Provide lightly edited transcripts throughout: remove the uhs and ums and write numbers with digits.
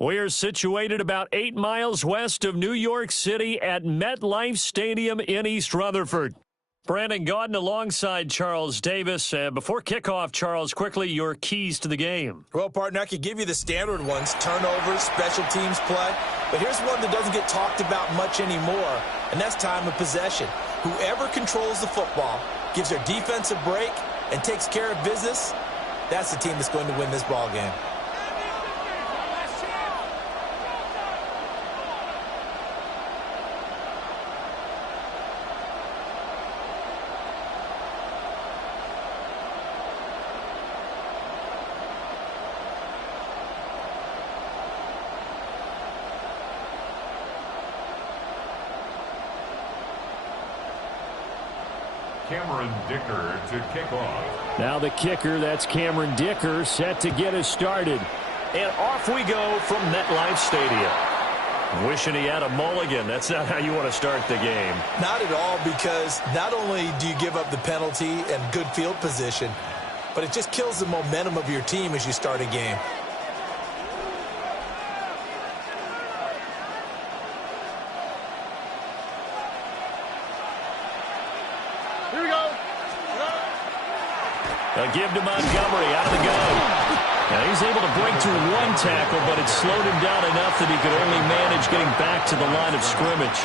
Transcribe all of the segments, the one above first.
We're situated about 8 miles west of New York City at MetLife Stadium in East Rutherford. Brandon Gaudin alongside Charles Davis. Before kickoff, Charles, quickly, your keys to the game. Well, partner, I could give you the standard ones, turnovers, special teams play. But here's one that doesn't get talked about much anymore, and that's time of possession. Whoever controls the football, gives their defense a break, and takes care of business, that's the team that's going to win this ball game. Cameron Dicker to kick off. Now the kicker, that's Cameron Dicker, set to get us started. And off we go from MetLife Stadium. Wishing he had a mulligan. That's not how you want to start the game. Not at all, because not only do you give up the penalty and good field position, but it just kills the momentum of your team as you start a game. A give to Montgomery out of the gun. Now he's able to break through one tackle, but it slowed him down enough that he could only manage getting back to the line of scrimmage.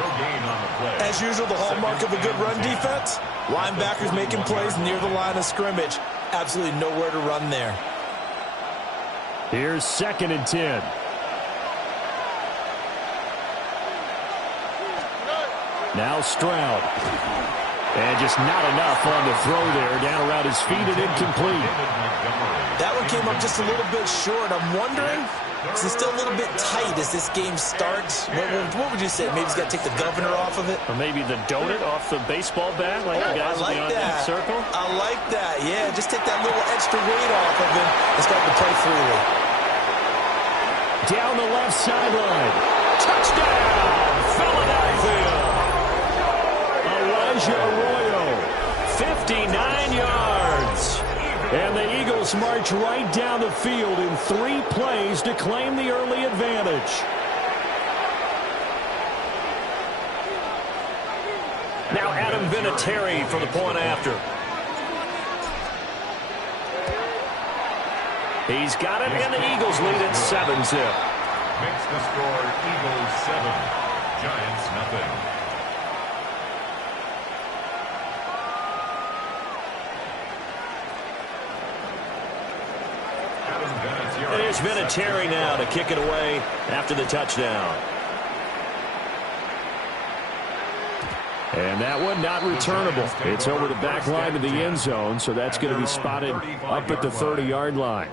No gain on the play. As usual, the hallmark of a good run defense, linebackers making plays near the line of scrimmage. Absolutely nowhere to run there. Here's 2nd and 10. Now Stroud. And just not enough on the throw there. Down around his feet and incomplete. That one came up just a little bit short. I'm wondering, is it still a little bit tight as this game starts? What would you say? Maybe he's got to take the governor off of it? Or maybe the donut off the baseball bat, like the guys I like beyond that. Circle? I like that. Yeah, just take that little extra weight off of him and start to play freely. Down the left sideline. Touchdown, Philadelphia. Elijah Arroyo, 59 yards. And the Eagles march right down the field in 3 plays to claim the early advantage. Now Adam Vinatieri for the point after. He's got it, and the Eagles lead at 7-zip. Makes the score Eagles 7, Giants nothing. And here's Vinatieri now to kick it away after the touchdown. And that one not returnable. It's over the back line of the end zone, so that's going to be spotted up at the 30-yard line.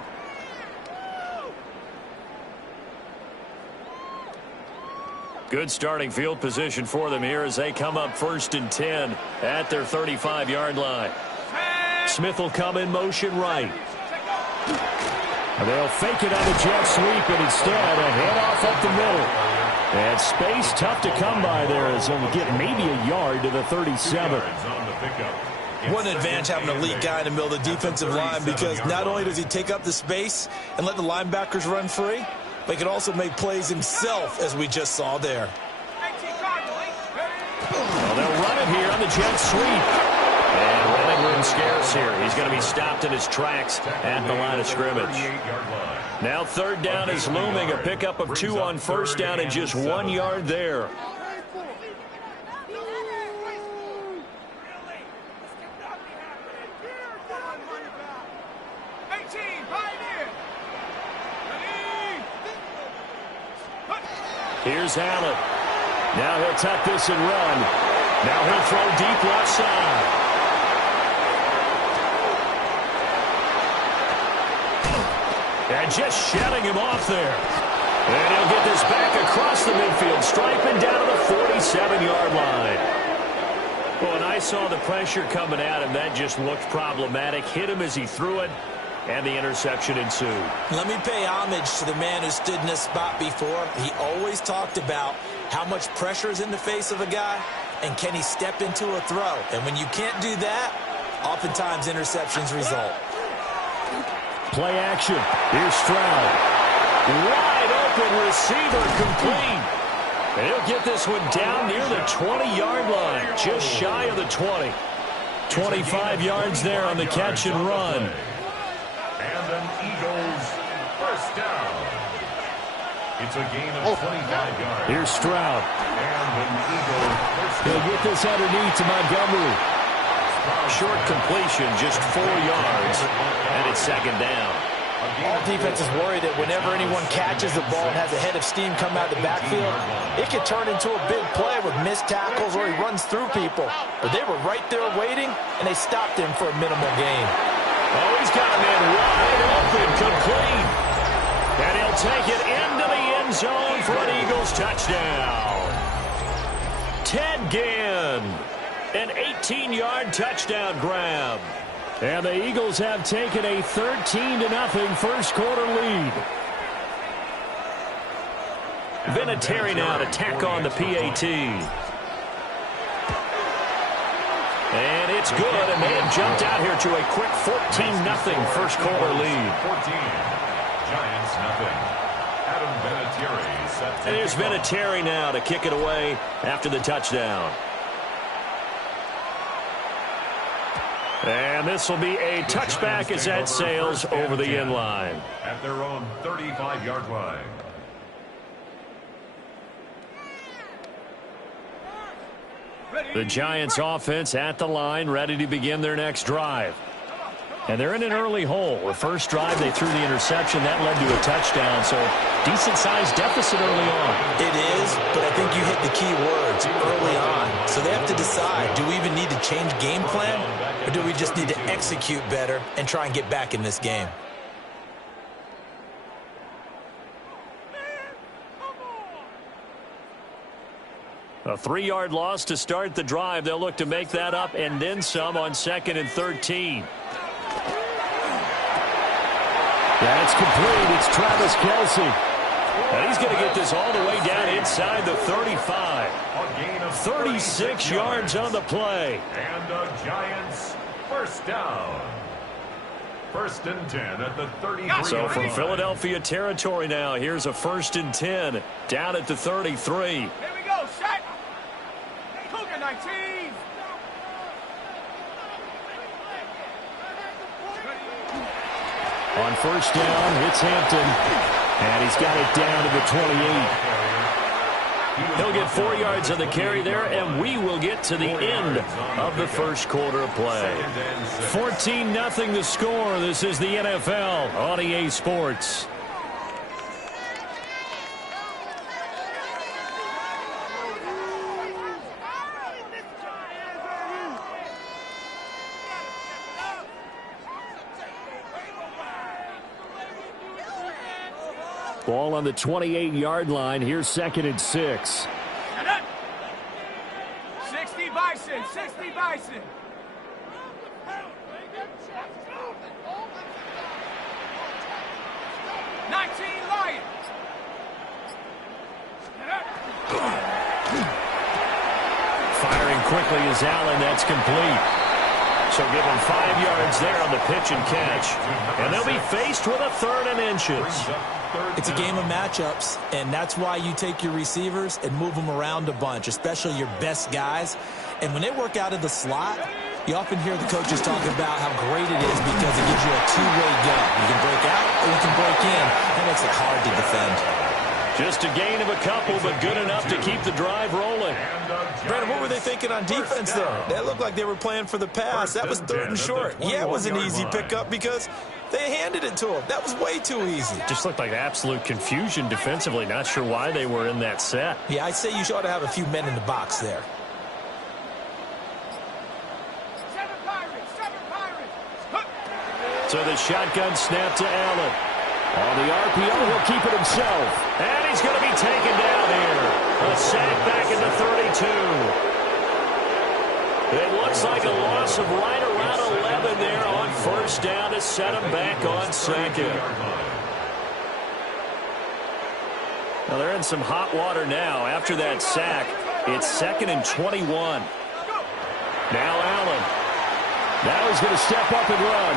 Good starting field position for them here as they come up 1st and 10 at their 35-yard line. Smith will come in motion right. They'll fake it on the jet sweep, and instead a handoff up the middle. And space tough to come by there as they'll get maybe a yard to the 37. What an advantage having an elite guy in the middle of the defensive line, because not only does he take up the space and let the linebackers run free, but he can also make plays himself, as we just saw there. Well, they'll run it here on the jet sweep. And running room scarce here. He's going to be stopped in his tracks at the line of scrimmage. Now 3rd down is looming. A pickup of 2 on 1st down and just 1 yard there. Here's Allen. Now he'll tuck this and run. Now he'll throw deep left side. And just shutting him off there. And he'll get this back across the midfield stripe and down to the 7-yard line. Well, when I saw the pressure coming at him, that just looked problematic. Hit him as he threw it, and the interception ensued. Let me pay homage to the man who stood in this spot before. He always talked about how much pressure is in the face of a guy, and can he step into a throw. And when you can't do that, oftentimes interceptions result. Play action. Here's Stroud. Wide open receiver complete. And he'll get this one down near the 20-yard line, just shy of the 20. 25 yards there on the catch and run. And an Eagles first down. It's a gain of 25 yards. Here's Stroud. And an Eagles first down. He'll get this underneath to Montgomery. Short completion, just 4 yards, and it's second down. All defenses worry that whenever anyone catches the ball and has a head of steam come out of the backfield, it could turn into a big play with missed tackles or he runs through people. But they were right there waiting, and they stopped him for a minimal gain. Oh, he's got a man wide open, complete. And he'll take it into the end zone for an Eagles touchdown. Ted Ginn, an 18-yard touchdown grab. And the Eagles have taken a 13-0 first quarter lead. Vinatieri now to tack on the PAT. And it's good, and they have jumped out here to a quick 14-0 first quarter lead. 14. Giants nothing. Adam Vinatieri set to And here's Vinatieri now to kick it away after the touchdown. And this will be a touchback as that sails over the end line. At their own 35-yard line. The Giants offense at the line, ready to begin their next drive. And they're in an early hole. The first drive, they threw the interception. That led to a touchdown, so decent-sized deficit early on. It is, but I think you hit the key words early on. So they have to decide, do we even need to change game plan, or do we just need to execute better and try and get back in this game? A 3-yard loss to start the drive. They'll look to make that up and then some on 2nd and 13. That's complete. It's Travis Kelce. And he's going to get this all the way down inside the 35. 36 yards on the play. And the Giants first down. 1st and 10 at the 33. So from Philadelphia territory now, here's a 1st and 10 down at the 33. Here we go, Shaq. Cougar 19. On 1st down, it's Hampton. And he's got it down to the 28. He'll get 4 yards on the carry there, and we will get to the end of the first quarter of play. 14-0 the score. This is the NFL on EA Sports. Ball on the 28-yard line. Here's 2nd and 6. 60 Bison, 60 Bison. 19 Lions. Firing quickly is Allen. That's complete. So give them 5 yards there on the pitch and catch. And they'll be faced with a 3rd and inches. It's a game of matchups, and that's why you take your receivers and move them around a bunch, especially your best guys. And when they work out of the slot, you often hear the coaches talking about how great it is because it gives you a two-way go. You can break out or you can break in. That makes it hard to defend. Just a gain of a couple, but good enough to keep the drive rolling. Brandon, what were they thinking on defense there? That looked like they were playing for the pass. That was 3rd and short. Yeah, it was an easy pickup because they handed it to him. That was way too easy. Just looked like absolute confusion defensively. Not sure why they were in that set. Yeah, I'd say you ought to have a few men in the box there. 7 Pirates. So the shotgun snap to Allen. On the RPO, he'll keep it himself. And he's going to be taken down here. A sack back at the 32. It looks like a loss of right around 11 there on first down to set him back on second. Well, they're in some hot water now. After that sack, it's 2nd and 21. Now Allen. Now he's going to step up and run.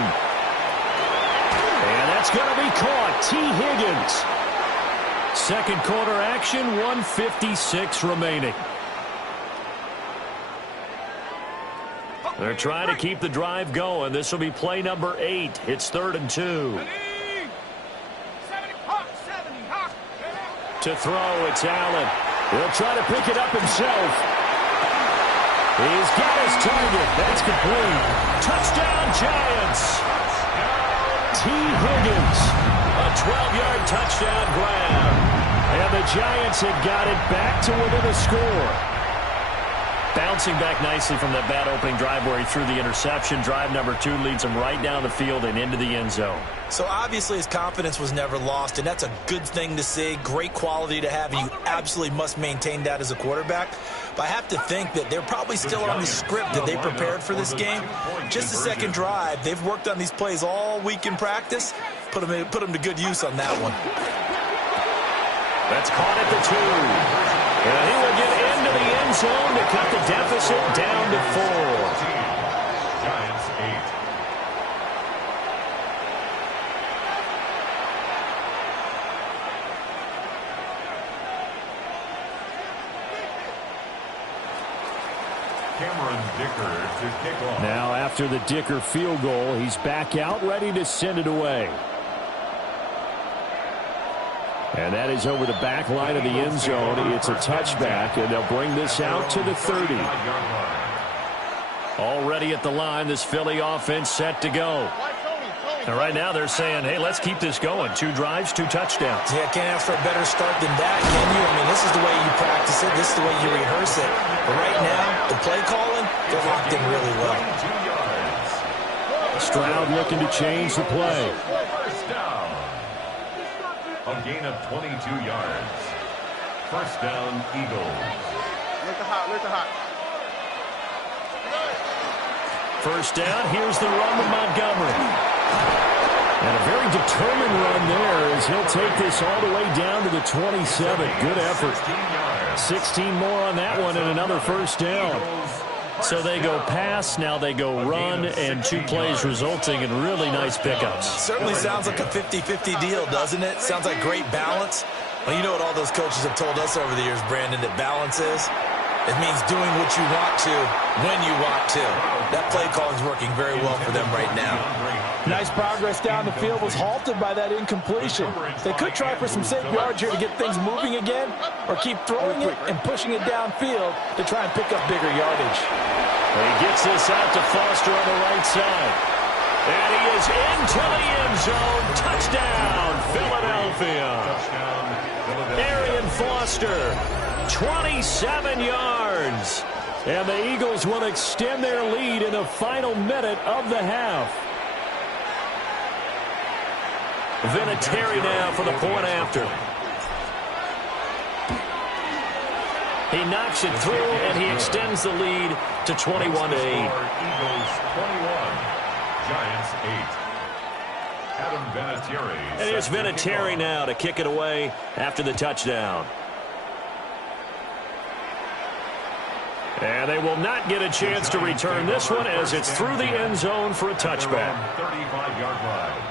And that's going to be caught. T. Higgins. Second quarter action, 1:56 remaining. They're trying to keep the drive going. This will be play number 8. It's 3rd and 2. To throw, it's Allen. He'll try to pick it up himself. He's got his target. That's complete. Touchdown, Giants. T. Higgins. A 12-yard touchdown grab. And the Giants have got it back to within a score. Bouncing back nicely from that bad opening drive where he threw the interception. Drive number 2 leads him right down the field and into the end zone. So obviously his confidence was never lost, and that's a good thing to see. Great quality to have, and you absolutely must maintain that as a quarterback. But I have to think that they're probably still on the script that they prepared for this game. Just the second drive. They've worked on these plays all week in practice. Put them to good use on that one. That's caught at the 2. And he will get into the end zone to cut the deficit down to 4. Giants 8. Cameron Dicker to kick off. Now after the Dicker field goal, he's back out ready to send it away. And that is over the back line of the end zone. It's a touchback, and they'll bring this out to the 30. Already at the line, this Philly offense set to go. And right now they're saying, hey, let's keep this going. 2 drives, 2 touchdowns. Yeah, can't ask for a better start than that, can you? I mean, this is the way you practice it. This is the way you rehearse it. But right now, the play calling, they're locked in really well. Stroud looking to change the play. First down. A gain of 22 yards. First down, Eagles. Look hot. First down, here's the run with Montgomery. And a very determined run there as he'll take this all the way down to the 27. Good effort. 16 more on that one and another first down. So they go pass, now they go run, and 2 plays resulting in really nice pickups. Certainly sounds like a 50-50 deal, doesn't it? Sounds like great balance. Well, you know what all those coaches have told us over the years, Brandon, that balance is? It means doing what you want to when you want to. That play call is working very well for them right now. Nice progress down the field was halted by that incompletion. They could try for some safe yards here to get things moving again, or keep throwing it and pushing it downfield to try and pick up bigger yardage. He gets this out to Foster on the right side. And he is into the end zone. Touchdown, Philadelphia. Arian Foster, 27 yards. And the Eagles will extend their lead in the final minute of the half. Vinatieri now for the point after. He knocks it through, and he extends the lead to 21-8. Eagles 21, Giants 8. Adam Vinatieri. And here's Vinatieri now to kick it away after the touchdown. And they will not get a chance to return this one as it's through the end zone for a touchback. 35-yard line.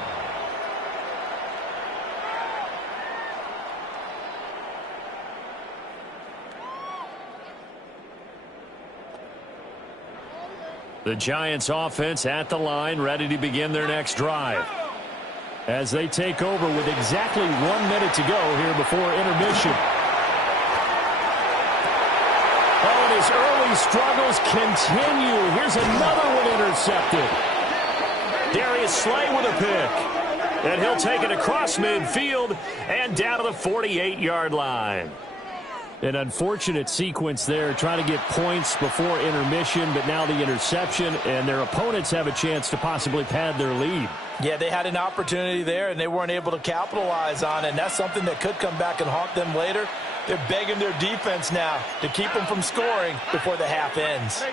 The Giants offense at the line, ready to begin their next drive. As they take over with exactly 1 minute to go here before intermission. Oh, and his early struggles continue. Here's another one intercepted. Darius Slay with a pick. And he'll take it across midfield and down to the 48-yard line. An unfortunate sequence there, trying to get points before intermission, but now the interception, and their opponents have a chance to possibly pad their lead. Yeah, they had an opportunity there, and they weren't able to capitalize on it, and that's something that could come back and haunt them later. They're begging their defense now to keep them from scoring before the half ends.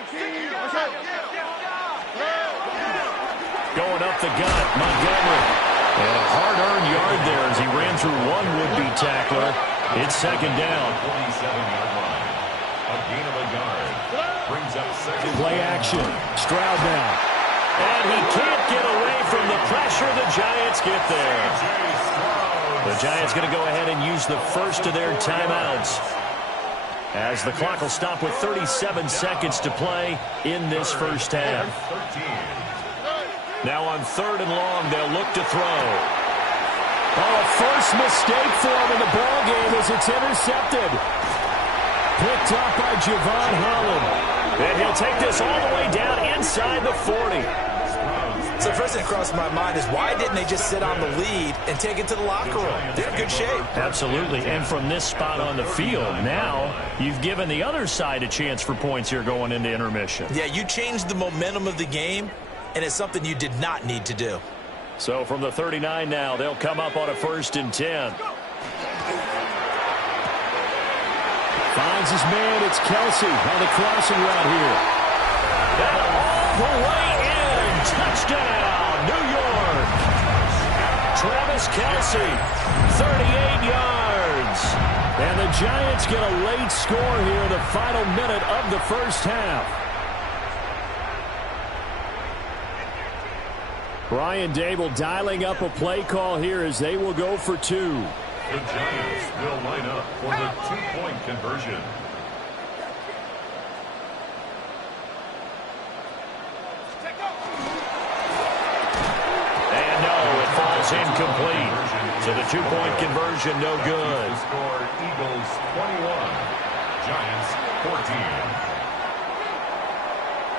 Going up the gut, Montgomery. And a hard-earned yard there as he ran through one would-be tackler. It's second down. 47-yard line. A gain of a yard. Brings up second. Play action. Stroud now. And he can't get away from the pressure. The Giants get there. The Giants going to go ahead and use the first of their timeouts, as the clock will stop with 37 seconds to play in this first half. Now on 3rd and long, they'll look to throw. Oh, a first mistake for him in the ball game as it's intercepted. Picked up by Javon Holland. And he'll take this all the way down inside the 40. So first thing that crossed my mind is, why didn't they just sit on the lead and take it to the locker room? They're in good shape. Absolutely. And from this spot on the field, now you've given the other side a chance for points here going into intermission. Yeah, you changed the momentum of the game, and it's something you did not need to do. So from the 39 now, they'll come up on a 1st and 10. Finds his man. It's Kelsey on the crossing route here. And all the way in. Touchdown, New York. Travis Kelsey, 38 yards. And the Giants get a late score here in the final minute of the first half. Brian Dable dialing up a play call here as they will go for 2. The Giants will line up for the 2-point conversion. And no, it falls incomplete. So the 2-point conversion, no good. The score, Eagles 21, Giants 14.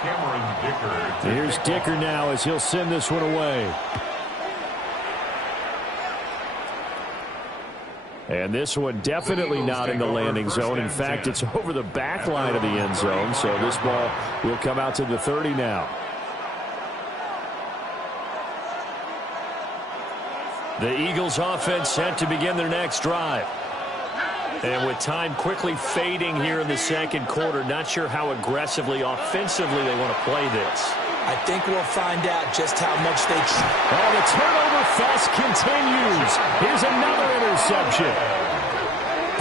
Cameron Dicker. Here's Dicker now as he'll send this one away. And this one definitely not in the landing zone. In fact, it's over the back line of the end zone. So this ball will come out to the 30 now. The Eagles offense set to begin their next drive. And with time quickly fading here in the second quarter, not sure how aggressively, offensively they want to play this. I think we'll find out just how much they try. Oh, the turnover fest continues. Here's another interception.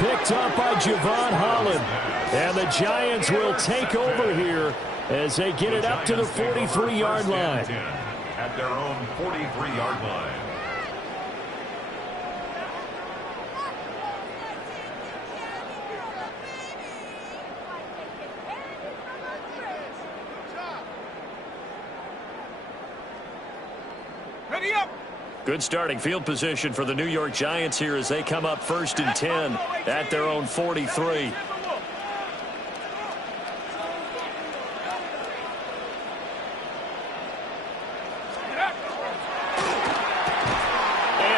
Picked up by Javon Holland. And the Giants will take over here as they get it up to the 43-yard line. At their own 43-yard line. Ready up. Good starting field position for the New York Giants here as they come up 1st and 10 at their own 43. And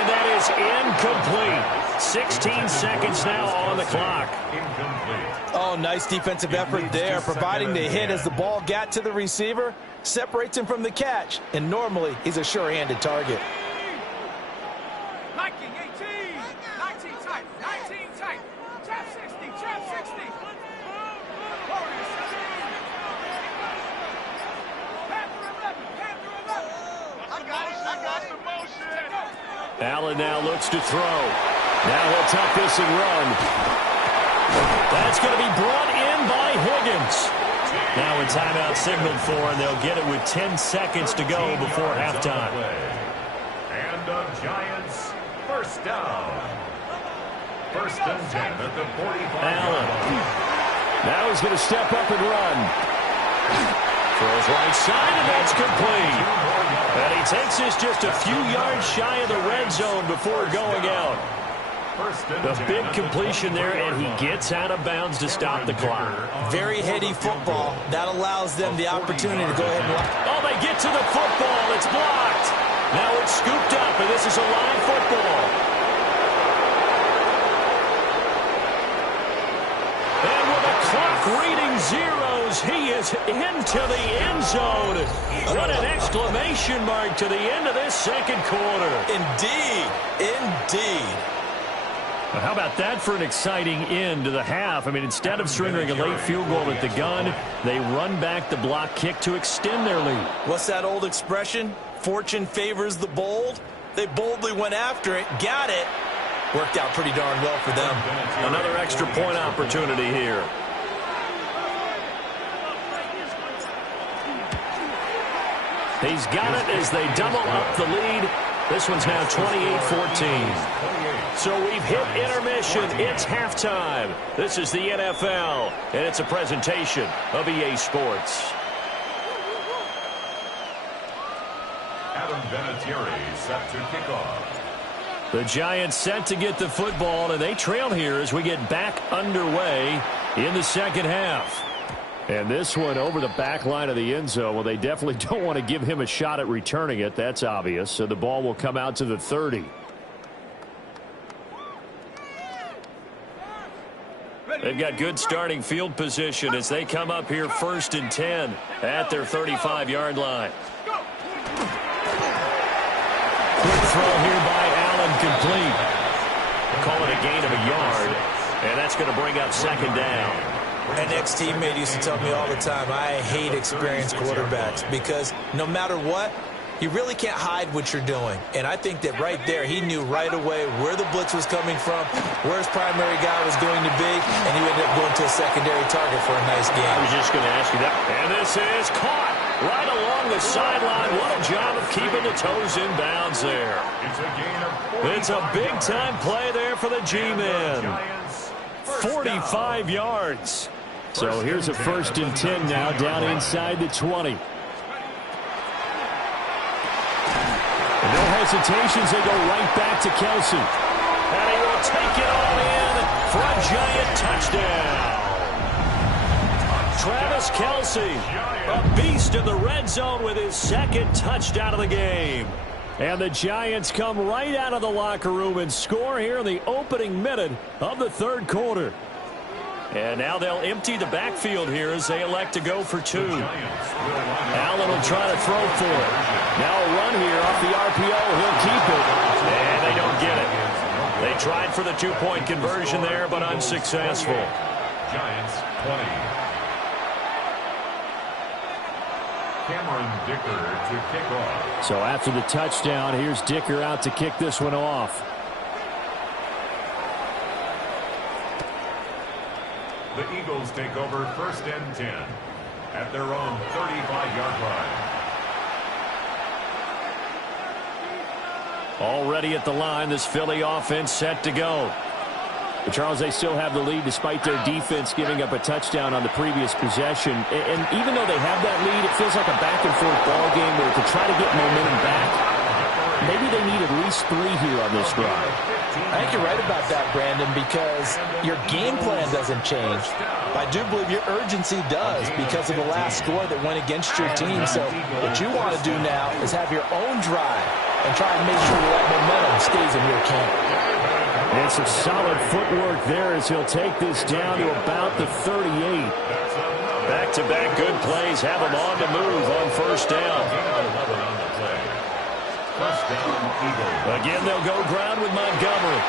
that is incomplete. 16 seconds now on the clock. Incomplete. Oh, nice defensive effort there, providing the hit as the ball got to the receiver, separates him from the catch, and normally he's a sure-handed target. Liking 18. 19 tight. 19 tight. Trap 60. Trap 60. Panther 11. Panther 11. I got the motion. Allen now looks to throw. Now he'll tuck this and run. That's going to be brought in by Higgins. Now a timeout signaled for, and they'll get it with 10 seconds to go before halftime. And the Giants first down. 1st and 10 at the 45. Allen. Now he's going to step up and run. Throws right side, and that's complete. And he takes this just a few yards shy of the red zone before going out. The big completion there, and he gets out of bounds to stop the clock. Very heady football. That allows them the opportunity to go ahead and... Oh, they get to the football. It's blocked. Now it's scooped up, and this is a live football. And with the clock reading zeros, he is into the end zone. What an exclamation mark to the end of this second quarter. Indeed. Indeed. Well, how about that for an exciting end to the half? I mean, instead of stringing a late field goal at the gun, they run back the block kick to extend their lead. What's that old expression? Fortune favors the bold. They boldly went after it, got it. Worked out pretty darn well for them. Another extra point opportunity here. He's got it as they double up the lead. This one's now 28-14. So we've hit intermission. It's halftime. This is the NFL, and it's a presentation of EA Sports. Adam Vinatieri set to kick off. The Giants set to get the football, and they trail here as we get back underway in the second half. And this one over the back line of the end zone. Well, they definitely don't want to give him a shot at returning it. That's obvious. So the ball will come out to the 30. They've got good starting field position as they come up here 1st and 10 at their 35-yard line. Quick throw here by Allen, complete. Call it a gain of a yard, and that's going to bring up 2nd down. An ex-teammate used to tell me all the time, I hate experienced quarterbacks because no matter what, you really can't hide what you're doing. And I think that right there, he knew right away where the blitz was coming from, where his primary guy was going to be, and he ended up going to a secondary target for a nice game. I was just going to ask you that. And this is caught right along the sideline. What a job of keeping the toes in bounds there. It's a gain of 45 It's a big-time play there for the G-men. 45 yards. So here's a 1st and 10 now down inside the 20. No hesitations, they go right back to Kelce. And he will take it all in for a Giant touchdown. Travis Kelce, a beast in the red zone with his 2nd touchdown of the game. And the Giants come right out of the locker room and score here in the opening minute of the 3rd quarter. And now they'll empty the backfield here as they elect to go for 2. Allen will try to throw for it. Now a run here off the RPO. He'll keep it. And they don't get it. They tried for the 2-point conversion there, but unsuccessful. Giants 20. Cameron Dicker to kick off. So after the touchdown, here's Dicker out to kick this one off. The Eagles take over 1st and 10 at their own 35-yard line. Already at the line, this Philly offense set to go. But Charles, they still have the lead despite their defense giving up a touchdown on the previous possession. And even though they have that lead, it feels like a back-and-forth ball game where to try to get momentum back, maybe they need at least 3 here on this drive. I think you're right about that, Brandon, because your game plan doesn't change. I do believe your urgency does because of the last score that went against your team. So what you want to do now is have your own drive and try and make sure that momentum stays in your camp. And some solid footwork there as he'll take this down to about the 38. Back-to-back good plays have him on the move on 1st down. Again, they'll go ground with Montgomery.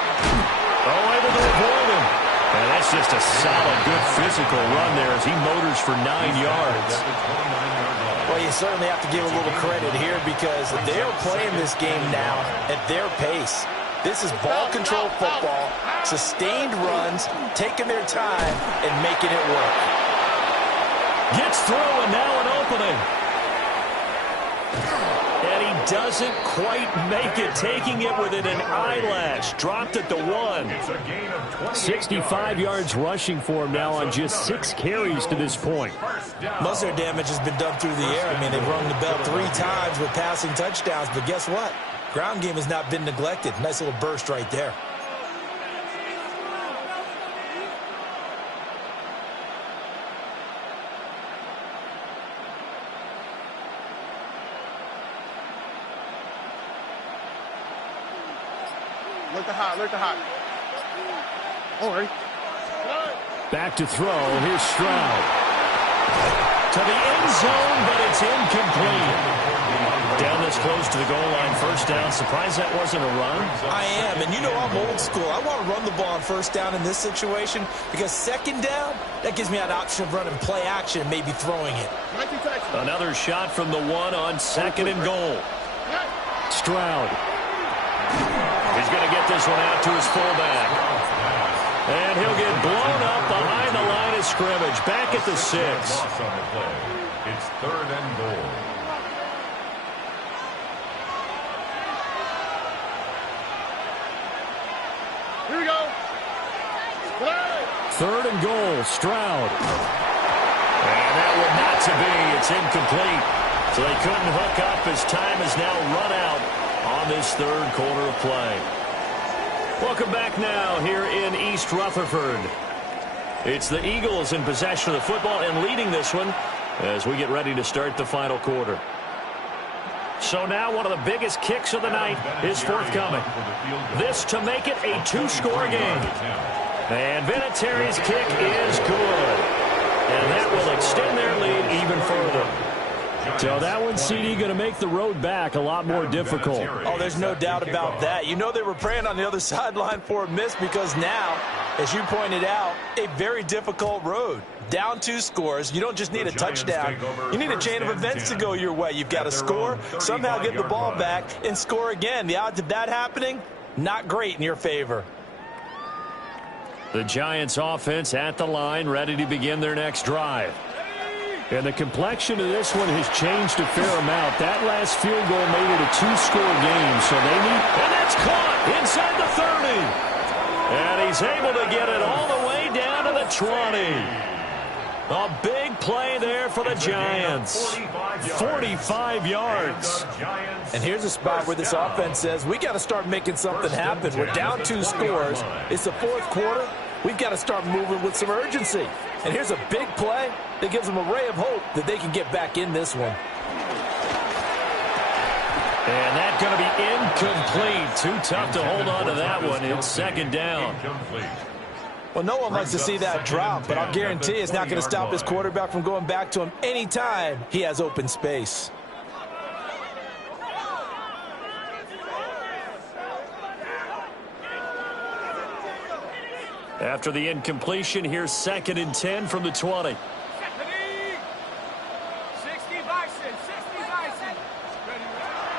Oh, able to avoid him. And that's just a solid, good physical run there as he motors for 9 yards. Well, you certainly have to give a little credit here because they're playing this game now at their pace. This is ball control football, sustained runs, taking their time, and making it work. Gets through, and now an opening. And he doesn't quite make it, taking it within an eyelash. Dropped at the 1. 65 yards rushing for him now on just 6 carries to this point. Most of their damage has been done through the air. I mean, they've rung the bell 3 times with passing touchdowns, but guess what? Ground game has not been neglected. Nice little burst right there. Look at hot. All right. Back to throw. Here's Stroud. To the end zone, but it's incomplete. Down this close to the goal line, first down. Surprised that wasn't a run? I am, and you know I'm old school. I want to run the ball on first down in this situation because second down, that gives me an option of running play action and maybe throwing it. Another shot from the one on second and goal. Stroud. He's going to get this one out to his fullback. And he'll get blown up behind the line of scrimmage. Back at the 6. Loss on the play. It's third and goal. Here we go. Third and goal, Stroud. And that one not to be. It's incomplete. So they couldn't hook up as time has now run out on this third quarter of play. Welcome back now here in East Rutherford. It's the Eagles in possession of the football and leading this one as we get ready to start the final quarter. So now one of the biggest kicks of the night is forthcoming. This to make it a 2-score game. And Vinatieri's kick is good. And that will extend their lead even further. So that one, CD, going to make the road back a lot more difficult. Oh, there's no doubt about that. You know they were praying on the other sideline for a miss because now, as you pointed out, a very difficult road. Down 2 scores. You don't just need a touchdown. You need a chain of events to go your way. You've got to score, somehow get the ball back, and score again. The odds of that happening, not great in your favor. The Giants offense at the line, ready to begin their next drive. And the complexion of this one has changed a fair amount. That last field goal made it a 2-score game, so they need... And that's caught inside the 30. And he's able to get it all the way down to the 20. A big play there for the Giants. 45 yards. And here's a spot where this offense says, we got to start making something happen. We're down 2 scores. It's the fourth quarter. We've got to start moving with some urgency. And here's a big play that gives them a ray of hope that they can get back in this one. And that's going to be incomplete. Too tough to hold on to that one. It's second down. Well, no one likes to see that drop, but I'll guarantee it's not going to stop his quarterback from going back to him anytime he has open space. After the incompletion, here's second and 10 from the 20. 60 Bison, 60 Bison.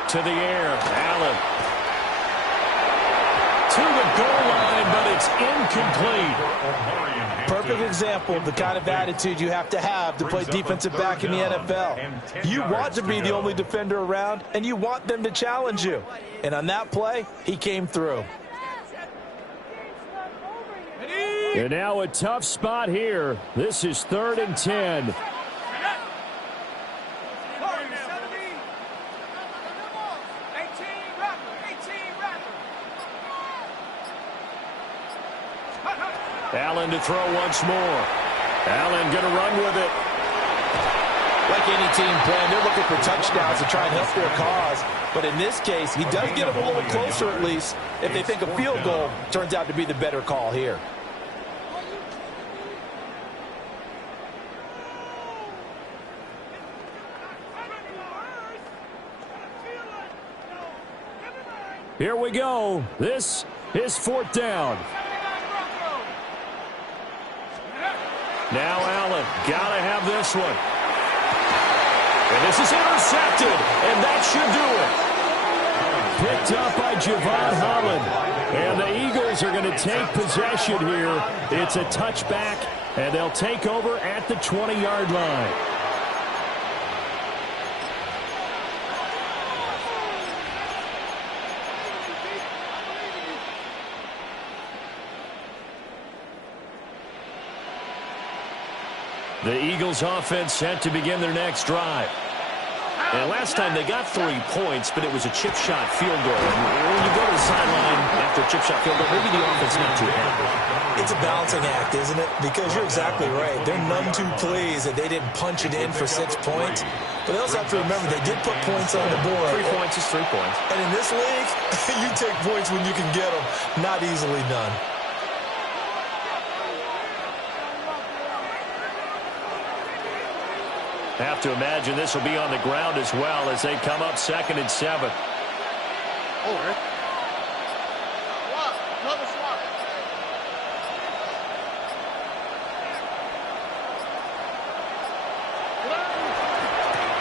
To the air, Allen. To the goal line, but it's incomplete. Perfect example of the kind of attitude you have to play defensive back in the NFL. You want to be the only defender around, and you want them to challenge you. And on that play, he came through. And now a tough spot here. This is third and 10. Allen to throw once more. Allen going to run with it. Like any team plan, they're looking for touchdowns to try and help their cause. But in this case, he does get them a little closer at least if they think a field goal turns out to be the better call here. Here we go. This is fourth down. Now Allen, gotta have this one. And this is intercepted, and that should do it. Picked up by Jevon Holland. And the Eagles are going to take possession here. It's a touchback, and they'll take over at the 20-yard line. The Eagles offense set to begin their next drive. And last time they got 3 points, but it was a chip shot field goal. And when you go to the sideline after a chip shot field goal, maybe the offense not too happy. It's a balancing act, isn't it? Because you're exactly right. They're none too pleased that they didn't punch it in for 6 points. But they also have to remember they did put points on the board. 3 points is 3 points. And in this league, you take points when you can get them. Not easily done. Have to imagine this will be on the ground as well as they come up 2nd and 7. Over. Swap. Another swap.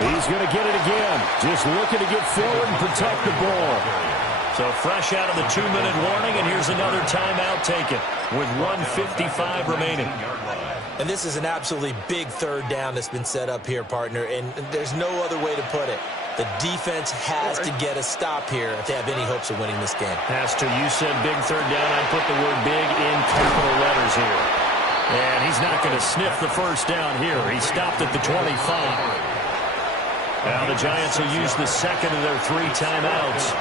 He's going to get it again. Just looking to get forward and protect the ball. So fresh out of the 2-minute warning, and here's another timeout taken with 1:55 remaining. And this is an absolutely big 3rd down that's been set up here, partner, and there's no other way to put it. The defense has to get a stop here if they have any hopes of winning this game. Pastor, you said big 3rd down. I put the word big in capital letters here. And he's not going to sniff the 1st down here. He stopped at the 25. Now the Giants will use the 2nd of their 3 timeouts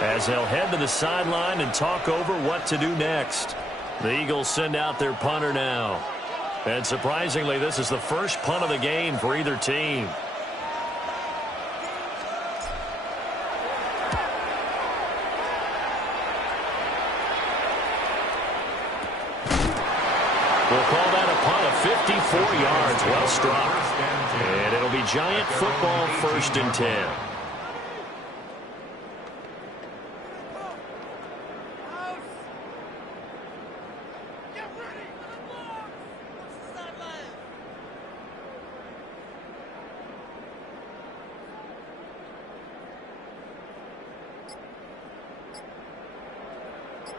as they'll head to the sideline and talk over what to do next. The Eagles send out their punter now. And surprisingly, this is the first punt of the game for either team. We'll call that a punt of 54 yards. Well struck. And it'll be Giant football, 1st and 10.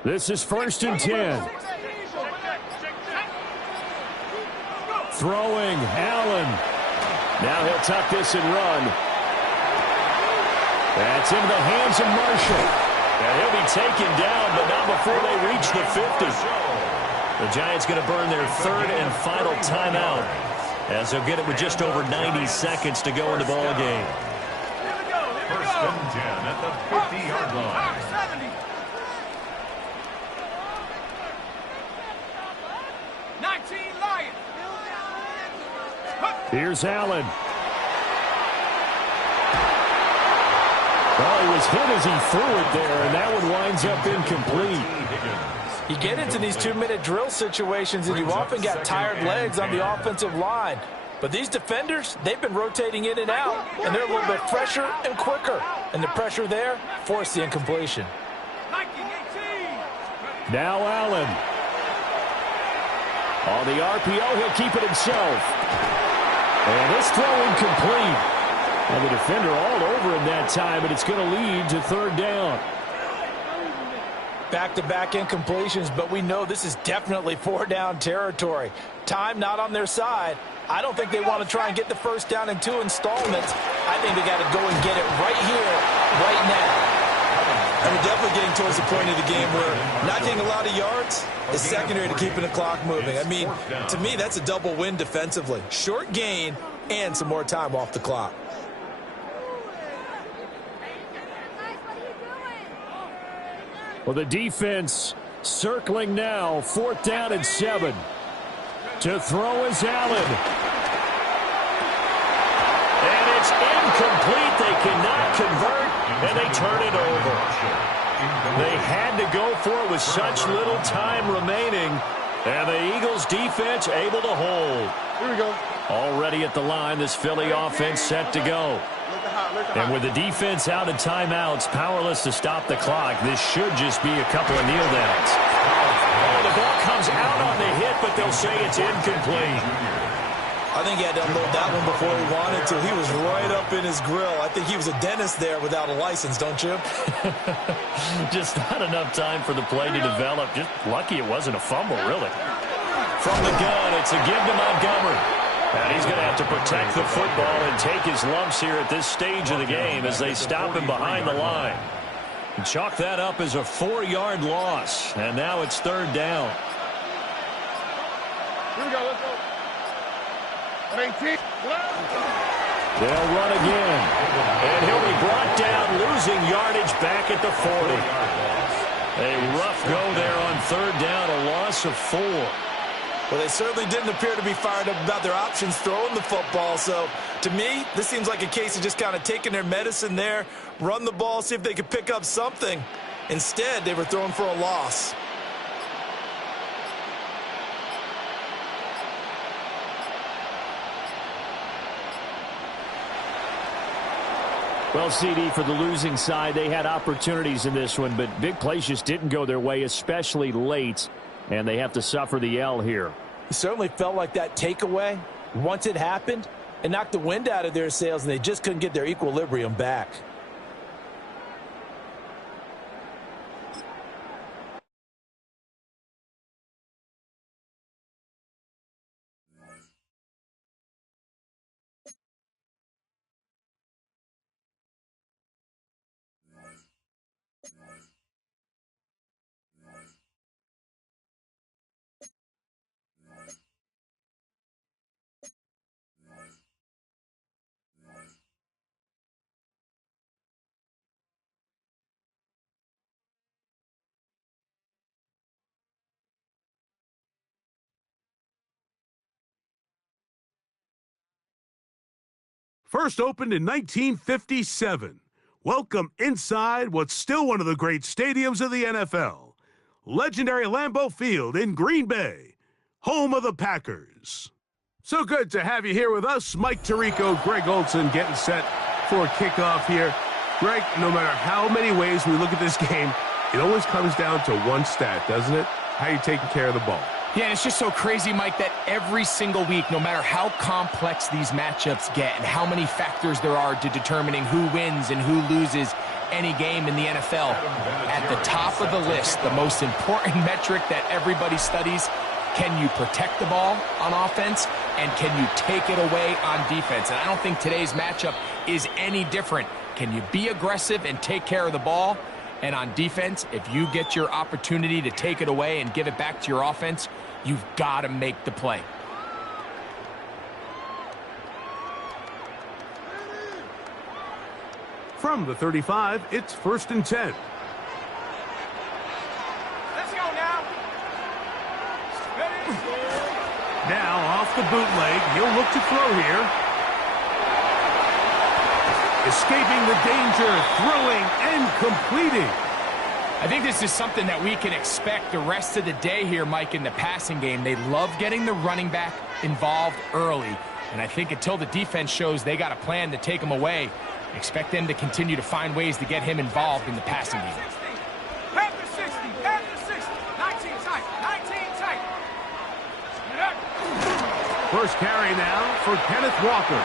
This is 1st and 10. Throwing, Allen. Now he'll tuck this and run. That's into the hands of Marshall. And he'll be taken down, but not before they reach the 50. The Giants going to burn their 3rd and final timeout as they'll get it with just over 90 seconds to go in the ball game. 1st and 10 at the 50-yard line. 19 Lions. Here's Allen. Well, he was hit as he threw it there, and that one winds up incomplete. You get into these 2-minute drill situations, and you often got tired legs on the offensive line. But these defenders, they've been rotating in and out, and they're a little bit fresher and quicker. And the pressure there forced the incompletion. 19-18. Now Allen. On the RPO, he'll keep it himself. And this throw incomplete. And the defender all over him that time, and it's going to lead to 3rd down. Back-to-back incompletions, but we know this is definitely 4-down territory. Time not on their side. I don't think they want to try and get the 1st down in 2 installments. I think they got to go and get it right here, right now. And we're definitely getting towards the point of the game where not getting a lot of yards is secondary to keeping the clock moving. I mean, to me, that's a double win defensively. Short gain and some more time off the clock. Well, the defense circling now. 4th down and 7. To throw is Allen. And it's incomplete. They cannot convert, and they turn it over. They had to go for it with such little time remaining, and the Eagles defense able to hold. Here we go. Already at the line, this Philly offense set to go. And with the defense out of timeouts, powerless to stop the clock, this should just be a couple of kneel downs. Oh, the ball comes out on the hit, but they'll say it's incomplete. I think he had to unload that one before he wanted to. He was right up in his grill. I think he was a dentist there without a license, don't you? Just not enough time for the play to develop. Just lucky it wasn't a fumble, really. From the gun, it's a give to Montgomery. And he's going to have to protect the football and take his lumps here at this stage of the game as they stop him behind the line. And chalk that up as a 4-yard loss. And now it's 3rd down. Here we go. Let's go. 18. They'll run again. And he'll be brought down, losing yardage back at the 40. A rough go there on 3rd down, a loss of 4. Well, they certainly didn't appear to be fired up about their options throwing the football. So, to me, this seems like a case of just kind of taking their medicine there, run the ball, see if they could pick up something. Instead, they were throwing for a loss. Well, CD, for the losing side, they had opportunities in this one, but big plays just didn't go their way, especially late, and they have to suffer the L here. It certainly felt like that takeaway, once it happened, it knocked the wind out of their sails, and they just couldn't get their equilibrium back. First opened in 1957. Welcome inside what's still one of the great stadiums of the NFL. Legendary Lambeau Field in Green Bay, home of the Packers. So good to have you here with us. Mike Tirico, Greg Olson getting set for kickoff here. Greg, no matter how many ways we look at this game, it always comes down to one stat, doesn't it? How you taking care of the ball. Yeah, it's just so crazy, Mike, that every single week, no matter how complex these matchups get and how many factors there are to determining who wins and who loses any game in the NFL, at the top of the list, the most important metric that everybody studies, can you protect the ball on offense and can you take it away on defense? And I don't think today's matchup is any different. Can you be aggressive and take care of the ball? And on defense, if you get your opportunity to take it away and give it back to your offense, you've got to make the play. From the 35, it's 1st and 10. Let's go now. Ready? Now off the bootleg, he'll look to throw here. Escaping the danger, throwing and completing. I think this is something that we can expect the rest of the day here, Mike, in the passing game. They love getting the running back involved early. And I think until the defense shows they got a plan to take him away, expect them to continue to find ways to get him involved in the passing game. Half the 60, half the 60. 19 tight, 19 tight. First carry now for Kenneth Walker.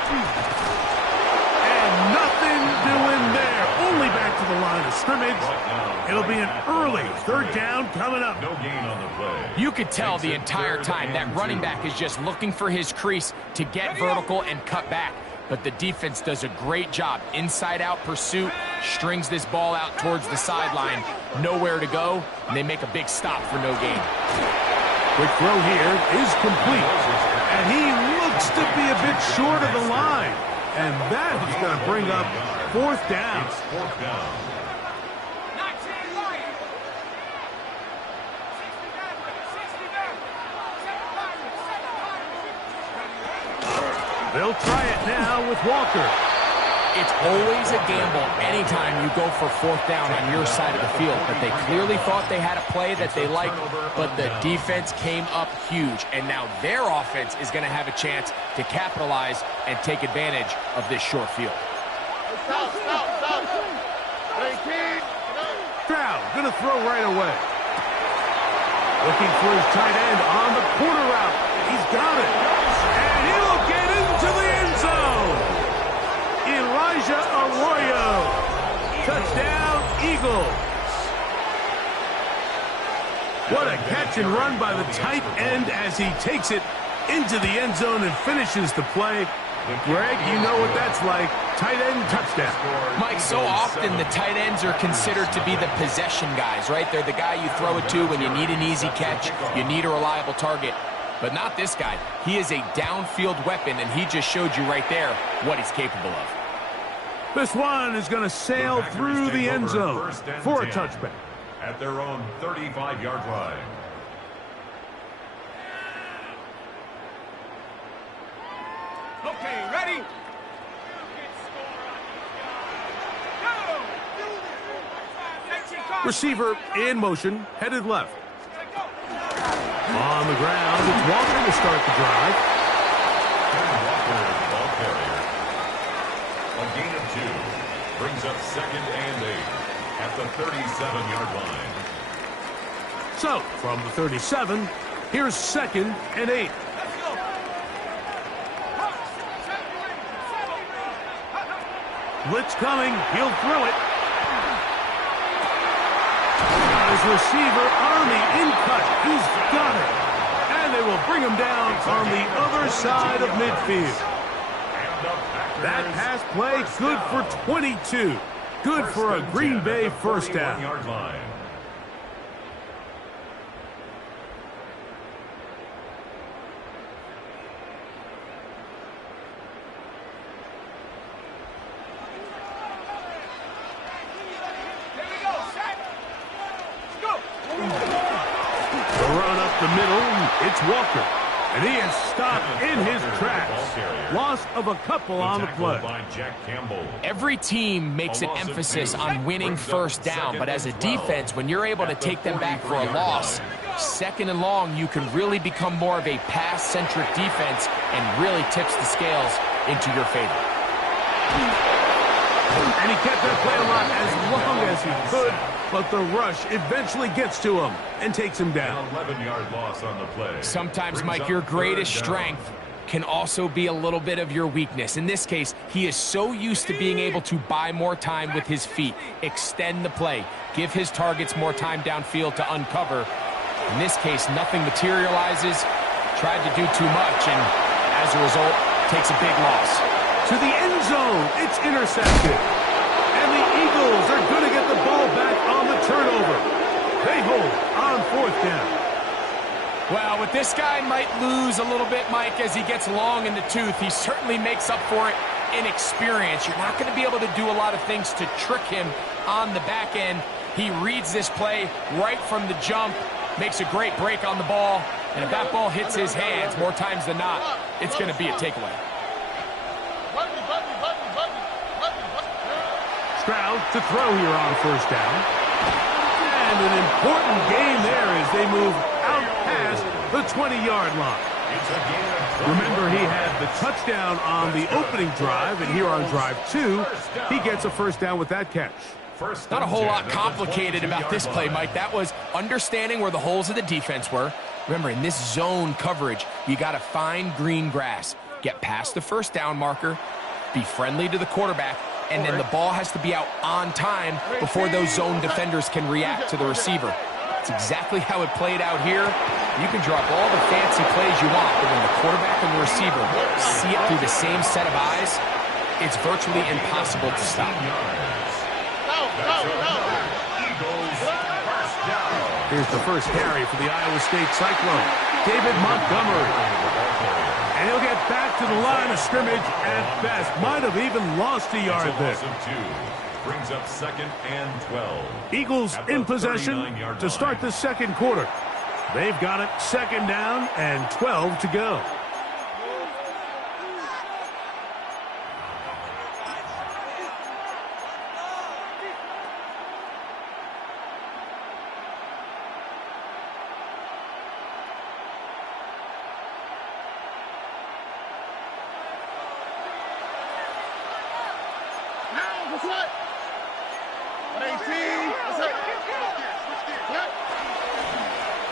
And nothing doing there. Only back to the line of scrimmage. It'll be an early 3rd down coming up. No gain on the play. You could tell the entire time that running back is just looking for his crease to get vertical and cut back. But the defense does a great job. Inside-out pursuit, strings this ball out towards the sideline. Nowhere to go, and they make a big stop for no gain. Quick throw here is complete. And he looks to be a bit short of the line. And that is going to bring up 4th down. It's 4th down. 19 light. 60 back, 60 back. 7 They'll try it now with Walker. It's always a gamble anytime you go for 4th down on your side of the field. But they clearly thought they had a play that they liked, but the defense came up huge. And now their offense is going to have a chance to capitalize and take advantage of this short field. Stop. Stroud going to throw right away. Looking for his tight end on the corner route. He's got it. And he'll get into the end zone. Elijah Arroyo. Touchdown, Eagles. What a catch and run by the tight end as he takes it into the end zone and finishes the play. Greg, you know what that's like. Tight end touchdown. Mike, so often the tight ends are considered to be the possession guys, right? They're the guy you throw it to when you need an easy catch, you need a reliable target. But not this guy. He is a downfield weapon, and he just showed you right there what he's capable of. This one is going to sail through the end zone for a touchback. At their own 35-yard line. Okay, ready? Go! Receiver in motion, headed left. On the ground, it's Walker to start the drive. Walker, ball carrier. A gain of 2. 11-yard line. So, from the 37, here's 2nd and 8. Blitz coming. He'll throw it. His receiver on the in-cut. He's got it. And they will bring him down on the other side of midfield. That pass play good for 22. Good for a Green Bay first down. The middle, it's Walker. And he is stopped in his tracks. Loss of a couple on the play. Every team makes an emphasis on winning first down, but as a defense, when you're able to take them back for a loss, 2nd and long, you can really become more of a pass-centric defense and really tips the scales into your favor. And he kept that play alive as long as he could, but the rush eventually gets to him and takes him down. 11-yard loss on the play. Sometimes, Mike, your greatest strength can also be a little bit of your weakness. In this case, he is so used to being able to buy more time with his feet, extend the play, give his targets more time downfield to uncover. In this case, nothing materializes, tried to do too much, and as a result, takes a big loss. To the end zone, it's intercepted. And the Eagles are going to get the ball back on the turnover. They hold on 4th down. Well, with this guy might lose a little bit, Mike, as he gets long in the tooth. He certainly makes up for it in experience. You're not going to be able to do a lot of things to trick him on the back end. He reads this play right from the jump, makes a great break on the ball, and if that ball hits his hands more times than not, it's going to be a takeaway. Stroud to throw here on 1st down. And an important gain there as they move out past the 20-yard line. Remember, he had the touchdown on the opening drive, and here on drive 2, he gets a first down with that catch. Not a whole lot complicated about this play, Mike. That was understanding where the holes of the defense were. Remember, in this zone coverage, you got to find green grass, get past the first down marker, be friendly to the quarterback, and then the ball has to be out on time before those zone defenders can react to the receiver. It's exactly how it played out here. You can drop all the fancy plays you want, but when the quarterback and the receiver see it through the same set of eyes, it's virtually impossible to stop. Here's the first carry for the Iowa State Cyclone, David Montgomery. And he'll get back to the line of scrimmage at best. Might have even lost a yard there. Brings up 2nd and 12. Eagles in possession to start the 2nd quarter. They've got it 2nd down and 12 to go.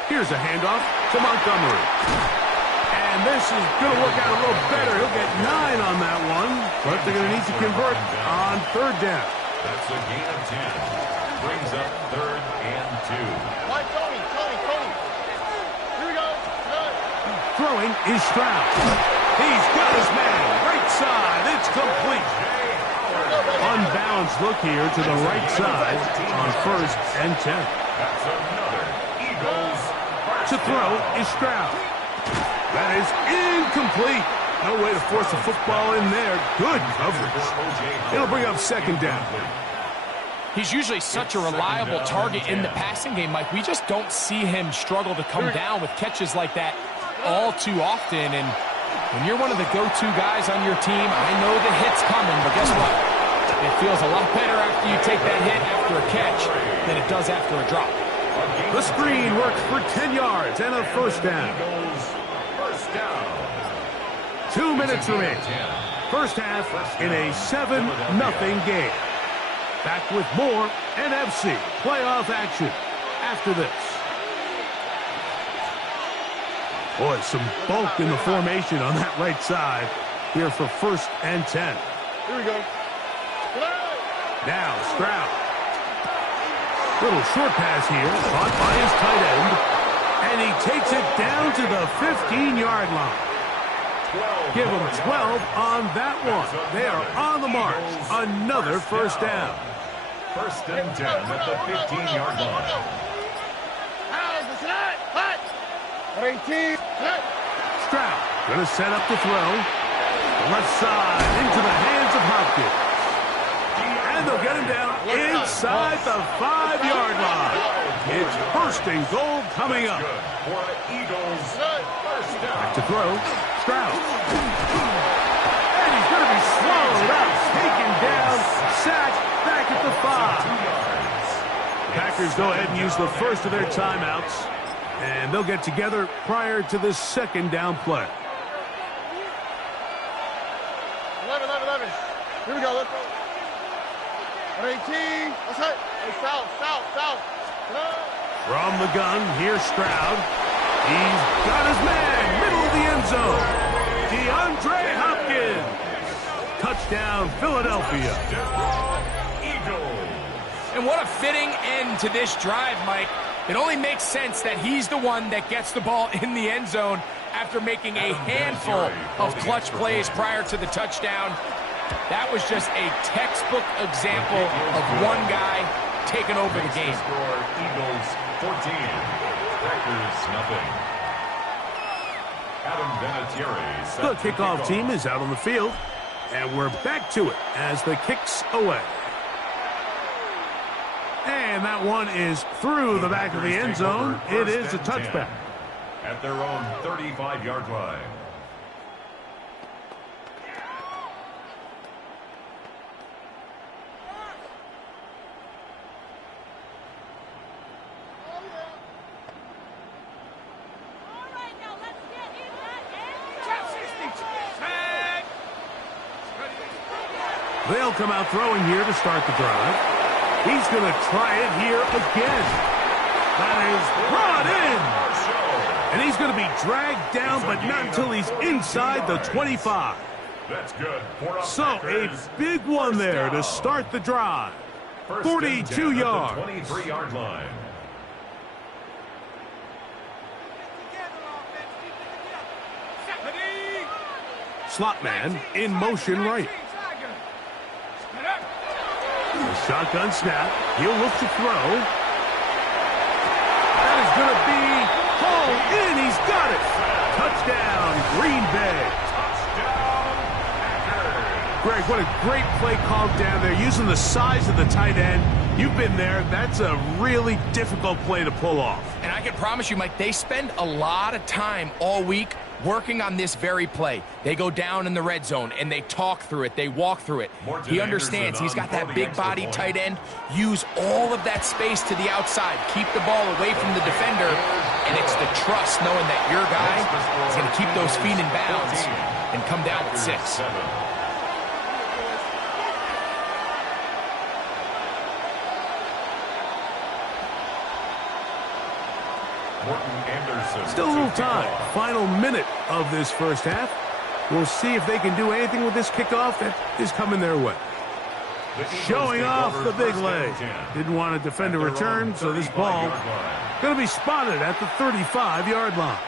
Here's a handoff to Montgomery. And this is going to work out a little better. He'll get 9 on that one, but they're going to need to convert on 3rd down. That's a gain of 10. Brings up 3rd and 2. Mike, Tony. Here we go. Throwing is Stroud. He's got his man. Right side. It's complete. Unbalanced look here to the right side on 1st and 10. That's another Eagles. To throw is Stroud. That is incomplete. No way to force the football in there. Good coverage. It'll bring up 2nd down. He's usually such a reliable target in the passing game, Mike. We just don't see him struggle to come down with catches like that all too often. And when you're one of the go-to guys on your team, I know the hit's coming, but guess what? It feels a lot better after you take that hit after a catch than it does after a drop. The screen works for 10 yards and a first down. 2 minutes remaining. First half in a 7-0 game. Back with more NFC playoff action after this. Boy, some bulk in the formation on that right side here for 1st and 10. Here we go. Now Stroud. Little short pass here, caught by his tight end, and he takes it down to the 15-yard line. Give them 12 on that one. They are on the march. Another 1st down. 1st and 10 at the 15-yard line. Stroud going to set up the throw. Left side into the hands of Hopkins. And they'll get him down inside the 5-yard line. It's 1st and goal coming up. For the Eagles, 1st down. Back to throw. Stroud. And he's going to be swallowed up. Taken down. Sacked back at the 5. Packers go ahead and use the first of their timeouts. And they'll get together prior to this 2nd down play. 11. Here we go. Let's go. 18. Let's hit. Hey, south. From the gun, here's Stroud. He's got his man, middle of the end zone. DeAndre Hopkins. Touchdown, Philadelphia. And what a fitting end to this drive, Mike. It only makes sense that he's the one that gets the ball in the end zone after making a handful of clutch plays prior to the touchdown. That was just a textbook example of one guy taking over the game. Eagles 14, Packers nothing. Adam Vinatieri. The kickoff team is out on the field, and we're back to it as the kick's away. And that one is through the back of the end zone. It is a touchback. At their own 35-yard line. They'll come out throwing here to start the drive. He's going to try it here again. That is brought in. And he's going to be dragged down, but not until he's inside the 25. That's good. So a big one there to start the drive. 42 yards. 23-yard line. Slot man in motion right. The shotgun snap. He'll look to throw. That is going to be hauled in. He's got it. Touchdown, Green Bay. Greg, what a great play called down there, using the size of the tight end. You've been there. That's a really difficult play to pull off. And I can promise you, Mike, they spend a lot of time all week working on this very play. They go down in the red zone, and they talk through it. They walk through it. He understands he's got that big body tight end. Use all of that space to the outside. Keep the ball away from the defender, and it's the trust knowing that your guy is going to keep those feet in bounds and come down with 6. Still a little time. Final minute of this first half. We'll see if they can do anything with this kickoff that is coming their way. Showing off the big leg. Didn't want to defend a return, so this ball going to be spotted at the 35-yard line.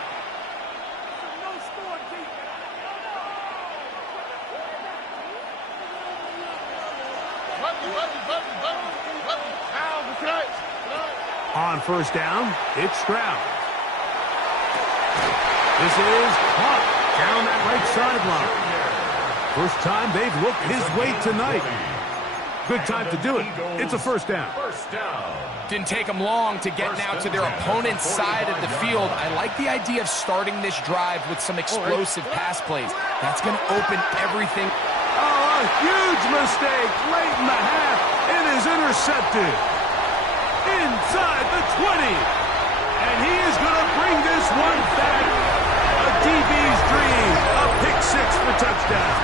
On first down, it's Stroud. This is caught down that right sideline. First time they've looked his way tonight. Good time to do it. It's a first down. Didn't take them long to get now to their opponent's side of the field. I like the idea of starting this drive with some explosive pass plays. That's going to open everything. Oh, a huge mistake late in the half. It is intercepted. Inside the 20. And he is going to bring this one back. A DB's dream. A pick 6 for touchdown.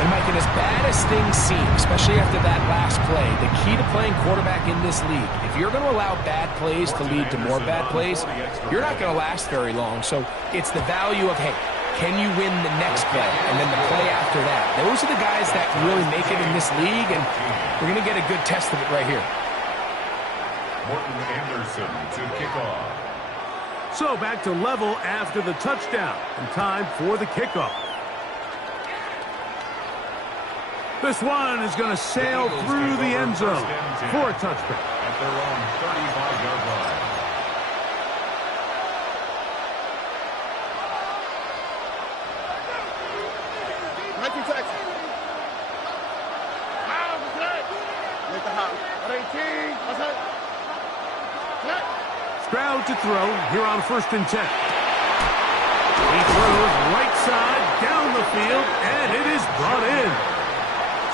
And Mike, in a as bad as things seem, especially after that last play, the key to playing quarterback in this league, if you're going to allow bad plays to lead to more bad plays, you're not going to last very long. So it's the value of, hey, can you win the next play and then the play after that? Those are the guys that can really make it in this league, and we're going to get a good test of it right here. Morton Anderson to kick off. So back to level after the touchdown, and time for the kickoff. This one is going to sail through the end zone for a touchback. At their own 35-yard line. Stroud to throw here on 1st and 10. He throws right side down the field, and it is brought in.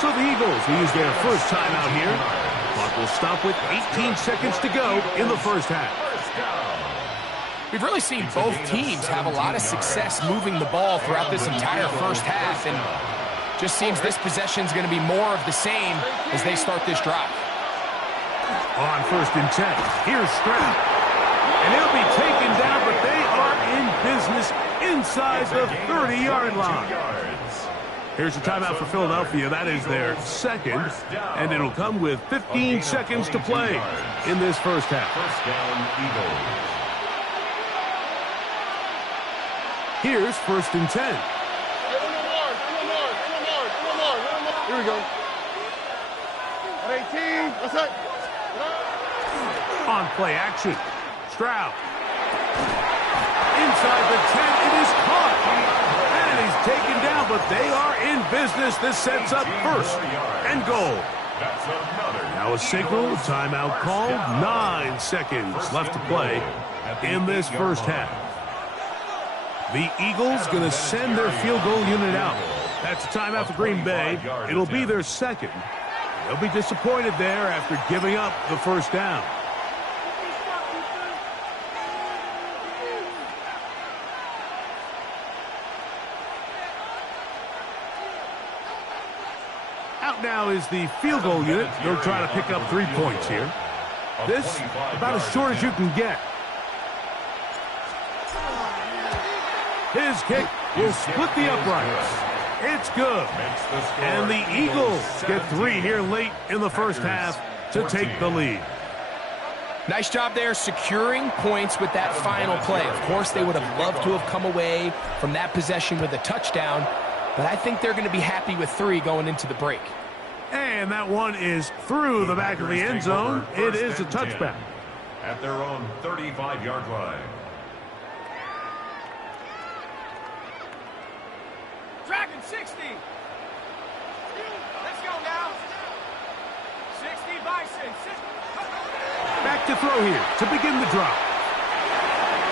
So the Eagles will use their first timeout here. Clock will stop with 18 seconds to go in the first half. We've really seen both teams have a lot of success moving the ball throughout this entire first half, and just seems this possession is going to be more of the same as they start this drive. On 1st and 10, here's Stroud. And he'll be taken down, but they are in business inside the 30-yard line. Here's a timeout for Philadelphia. That is their second, and it'll come with 15 seconds to play in this first half. First down, Eagles. Here's 1st and 10. Here we go. At 18, what's that? On play action. Stroud. Inside the 10, it is caught. And he's taken down, but they are in business. This sets up 1st and goal. Now a signal, timeout called. 9 seconds left to play in this first half. The Eagles going to send their field goal unit out. That's a timeout for Green Bay. It'll be their second. They'll be disappointed there after giving up the first down. Out now is the field goal unit. They'll try to pick up 3 points here. This, about as short as you can get. His kick will split the uprights. It's good. And the Eagles get 3 here late in the first half to take the lead. Nice job there securing points with that final play. Of course, they would have loved to have come away from that possession with a touchdown, but I think they're going to be happy with 3 going into the break. And that one is through the back of the end zone. It is a touchback. At their own 35-yard line. Dragon 60. Let's go now. 60 Bison. Back to throw here to begin the drop.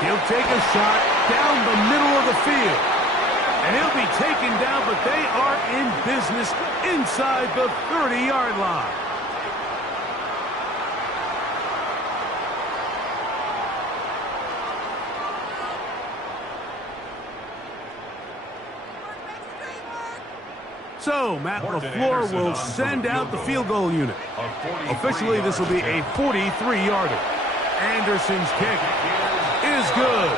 He'll take a shot down the middle of the field. And he'll be taken down, but they are in business inside the 30-yard line. So, Matt LaFleur will send out the field goal unit. Officially, this will be a 43-yarder. Anderson's kick is good.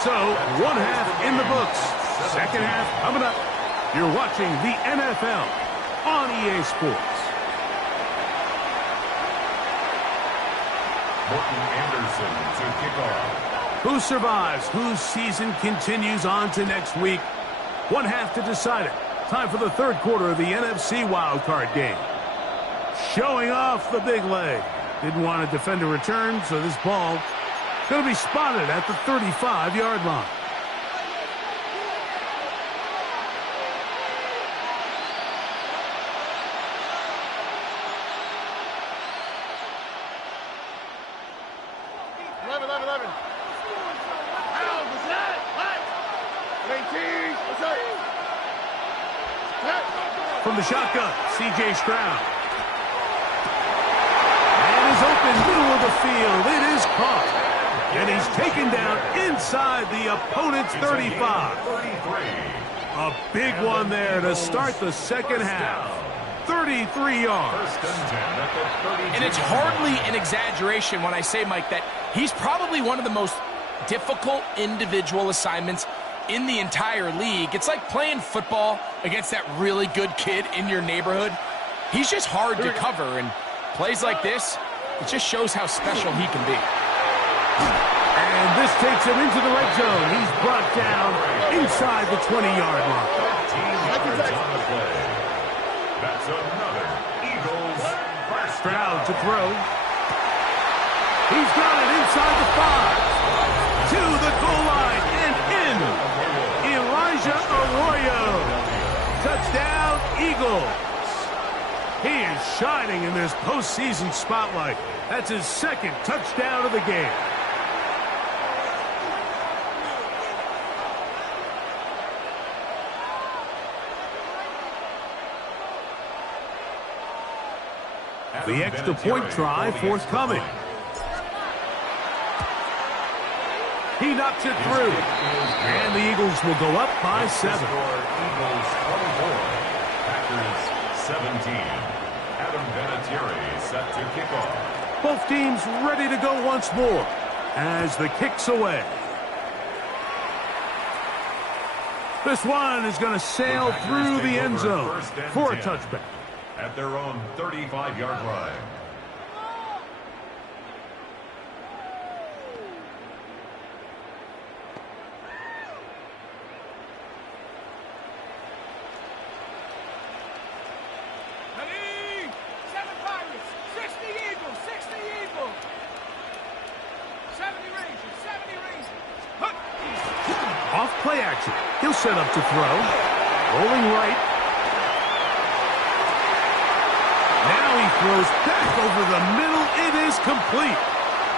So, 1 half in the books. Second half coming up. You're watching the NFL on EA Sports. Morton Anderson to kick off. Who survives? Whose season continues on to next week? 1 half to decide it. Time for the third quarter of the NFC wildcard game. Showing off the big leg. Didn't want to defend a return, so this ball going to be spotted at the 35-yard line. From the shotgun, C.J. Stroud. And is open middle of the field. It is caught. And he's taken down inside the opponent's 35. A big one there to start the second half. 33 yards. And it's hardly an exaggeration when I say, Mike, that he's probably one of the most difficult individual assignments in the entire league. It's like playing football against that really good kid in your neighborhood. He's just hard to cover, and plays like this, it just shows how special he can be. And this takes him into the red zone. He's brought down inside the 20-yard line. That's another Eagles first. Stroud to throw. He's got it inside the 5. To the goal line and in. Elijah Arroyo. Touchdown, Eagles. He is shining in this postseason spotlight. That's his second touchdown of the game. The extra point try forthcoming. He knocks it through. And the Eagles will go up by 7. Eagles 24, Packers 17. Adam Vinatieri set to kick off. Both teams ready to go once more as the kick's away. This one is going to sail through the end zone for a touchback. At their own 35-yard line. Ready? 7 Pirates, 60 Eagles, 60 Eagles. 70 Rangers, 70 Rangers. Off play action. He'll set up to throw. Rolling right. Now he throws back over the middle. It is complete.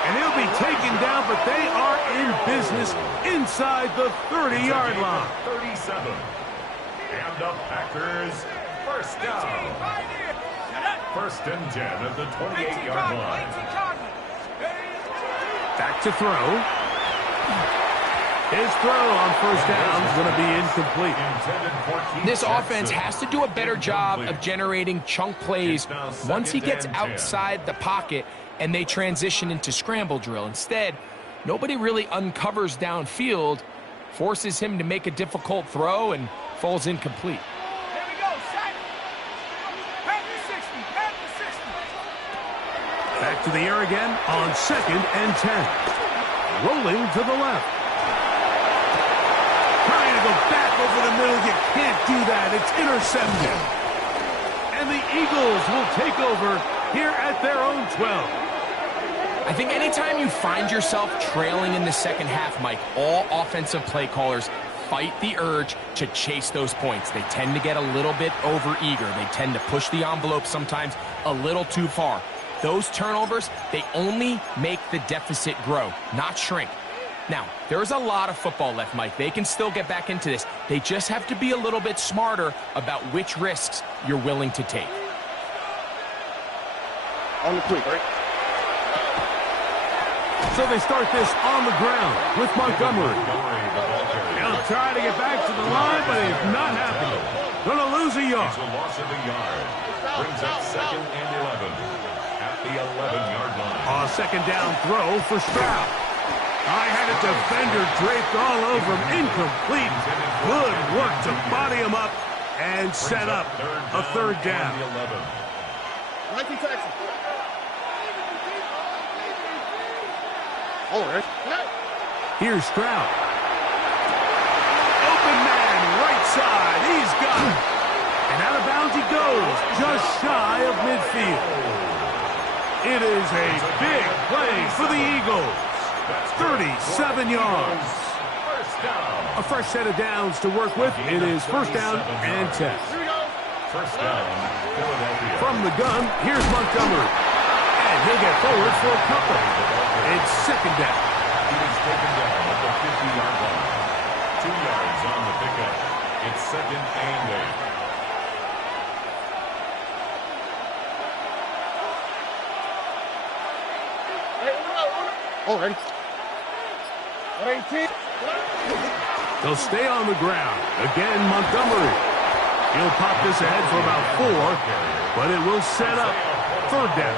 And he'll be taken down, but they are in business inside the 30-yard line. 37. And the Packers first down. First and 10 at the 28-yard line. Back to throw. His throw on first down is going to be incomplete. This offense has to do a better job of generating chunk plays once he gets outside the pocket and they transition into scramble drill. Instead, nobody really uncovers downfield, forces him to make a difficult throw, and falls incomplete. Here we go, set. Head to 60, head to 60. Back to the air again on 2nd and 10. Rolling to the left. Trying to go back over the middle. You can't do that. It's intercepted. And the Eagles will take over here at their own 12. I think anytime you find yourself trailing in the second half, Mike, all offensive play callers fight the urge to chase those points. They tend to get a little bit overeager. They tend to push the envelope sometimes a little too far. Those turnovers, they only make the deficit grow, not shrink. Now, there's a lot of football left, Mike. They can still get back into this. They just have to be a little bit smarter about which risks you're willing to take. On the quick, right? So they start this on the ground with Montgomery. He'll try to get back to the line, but it's not happening. Going to lose a yard. It's a loss of a yard. Brings up 2nd and 11 at the 11-yard line. A second down throw for Stroud. I had a defender draped all over him. Incomplete. Good work to body him up and set up a third down. 19 Texas. All right. Here's Stroud. Open man, right side. He's got it. And out of bounds he goes, just shy of midfield. It is a big play for the Eagles. 37 yards. A fresh set of downs to work with. It is first down and 10. First down, Philadelphia. From the gun, here's Montgomery. And he'll get forward for a couple. It's second down. He is taken down at the 50-yard line. 2 yards on the pickup. It's 2nd and 8. All right. 18. They'll stay on the ground. Again, Montgomery. He'll pop this ahead for about 4, but it will set up 3rd down.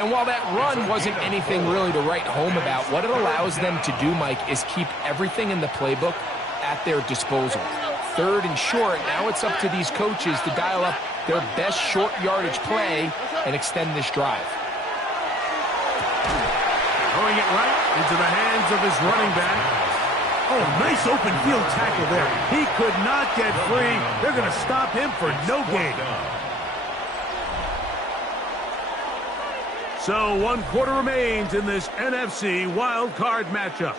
And while that run wasn't anything really to write home about, what it allows them to do, Mike, is keep everything in the playbook at their disposal. 3rd and short, now it's up to these coaches to dial up their best short yardage play and extend this drive. Throwing it right into the hands of his running back. Oh, nice open field tackle there. He could not get free. They're going to stop him for no gain. So 1 quarter remains in this NFC wildcard matchup.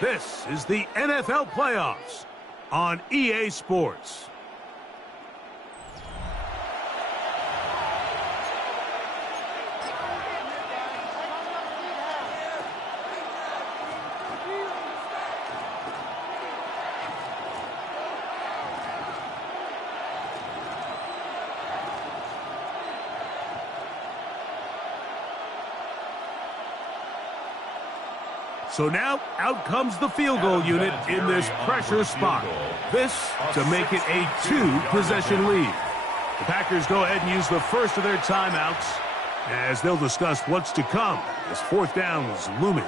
This is the NFL playoffs on EA Sports. So now, out comes the field goal unit in this pressure spot. This to make it a 2-possession lead. The Packers go ahead and use the first of their timeouts as they'll discuss what's to come as 4th down is looming.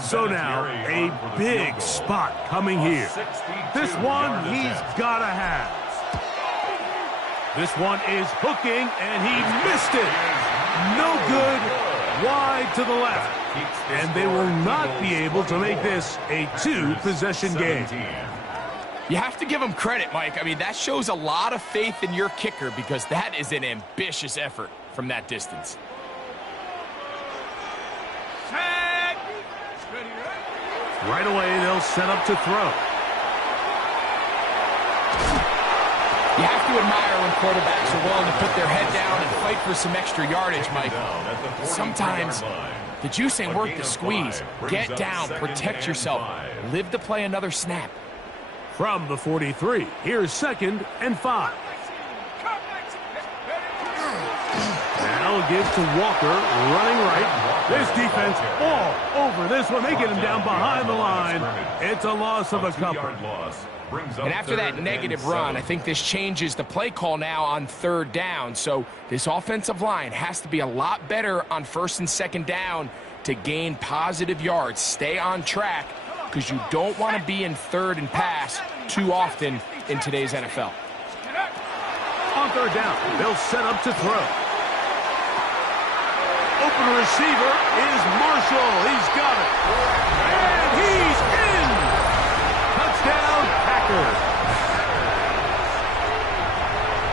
So now, a big spot coming here. This one he's got to have. This one is hooking, and he missed it. No good, wide to the left. And they will not be able to make this a 2-possession game. You have to give him credit, Mike. I mean, that shows a lot of faith in your kicker because that is an ambitious effort from that distance. Right away, they'll set up to throw. You have to admire when quarterbacks are willing to put their head down and fight for some extra yardage, Mike. Sometimes the juice ain't worth the squeeze. Get down, protect yourself, live to play another snap. From the 43, here's 2nd and 5. Now a give to Walker, running right. This defense all over this one. They get him down behind the line. It's a loss of a couple. And after that negative run, I think this changes the play call now on 3rd down. So this offensive line has to be a lot better on 1st and 2nd down to gain positive yards. Stay on track because you don't want to be in 3rd and pass too often in today's NFL. On 3rd down, they'll set up to throw. Open receiver is Marshall. He's got it. And he's in. Touchdown, Packers.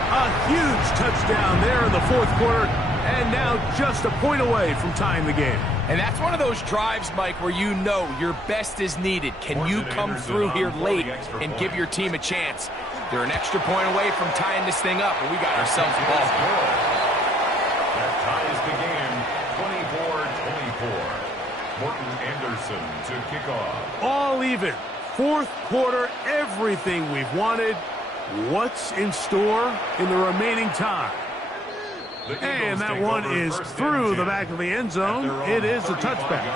A huge touchdown there in the 4th quarter. And now just a point away from tying the game. And that's one of those drives, Mike, where you know your best is needed. Can you come through here late and give your team a chance? They're an extra point away from tying this thing up, and we got ourselves a ball. That ties the game 24-24. Morton Anderson to kick off. All even. 4th quarter, everything we've wanted. What's in store in the remaining time? And that one is through the back of the end zone. It is a touchback.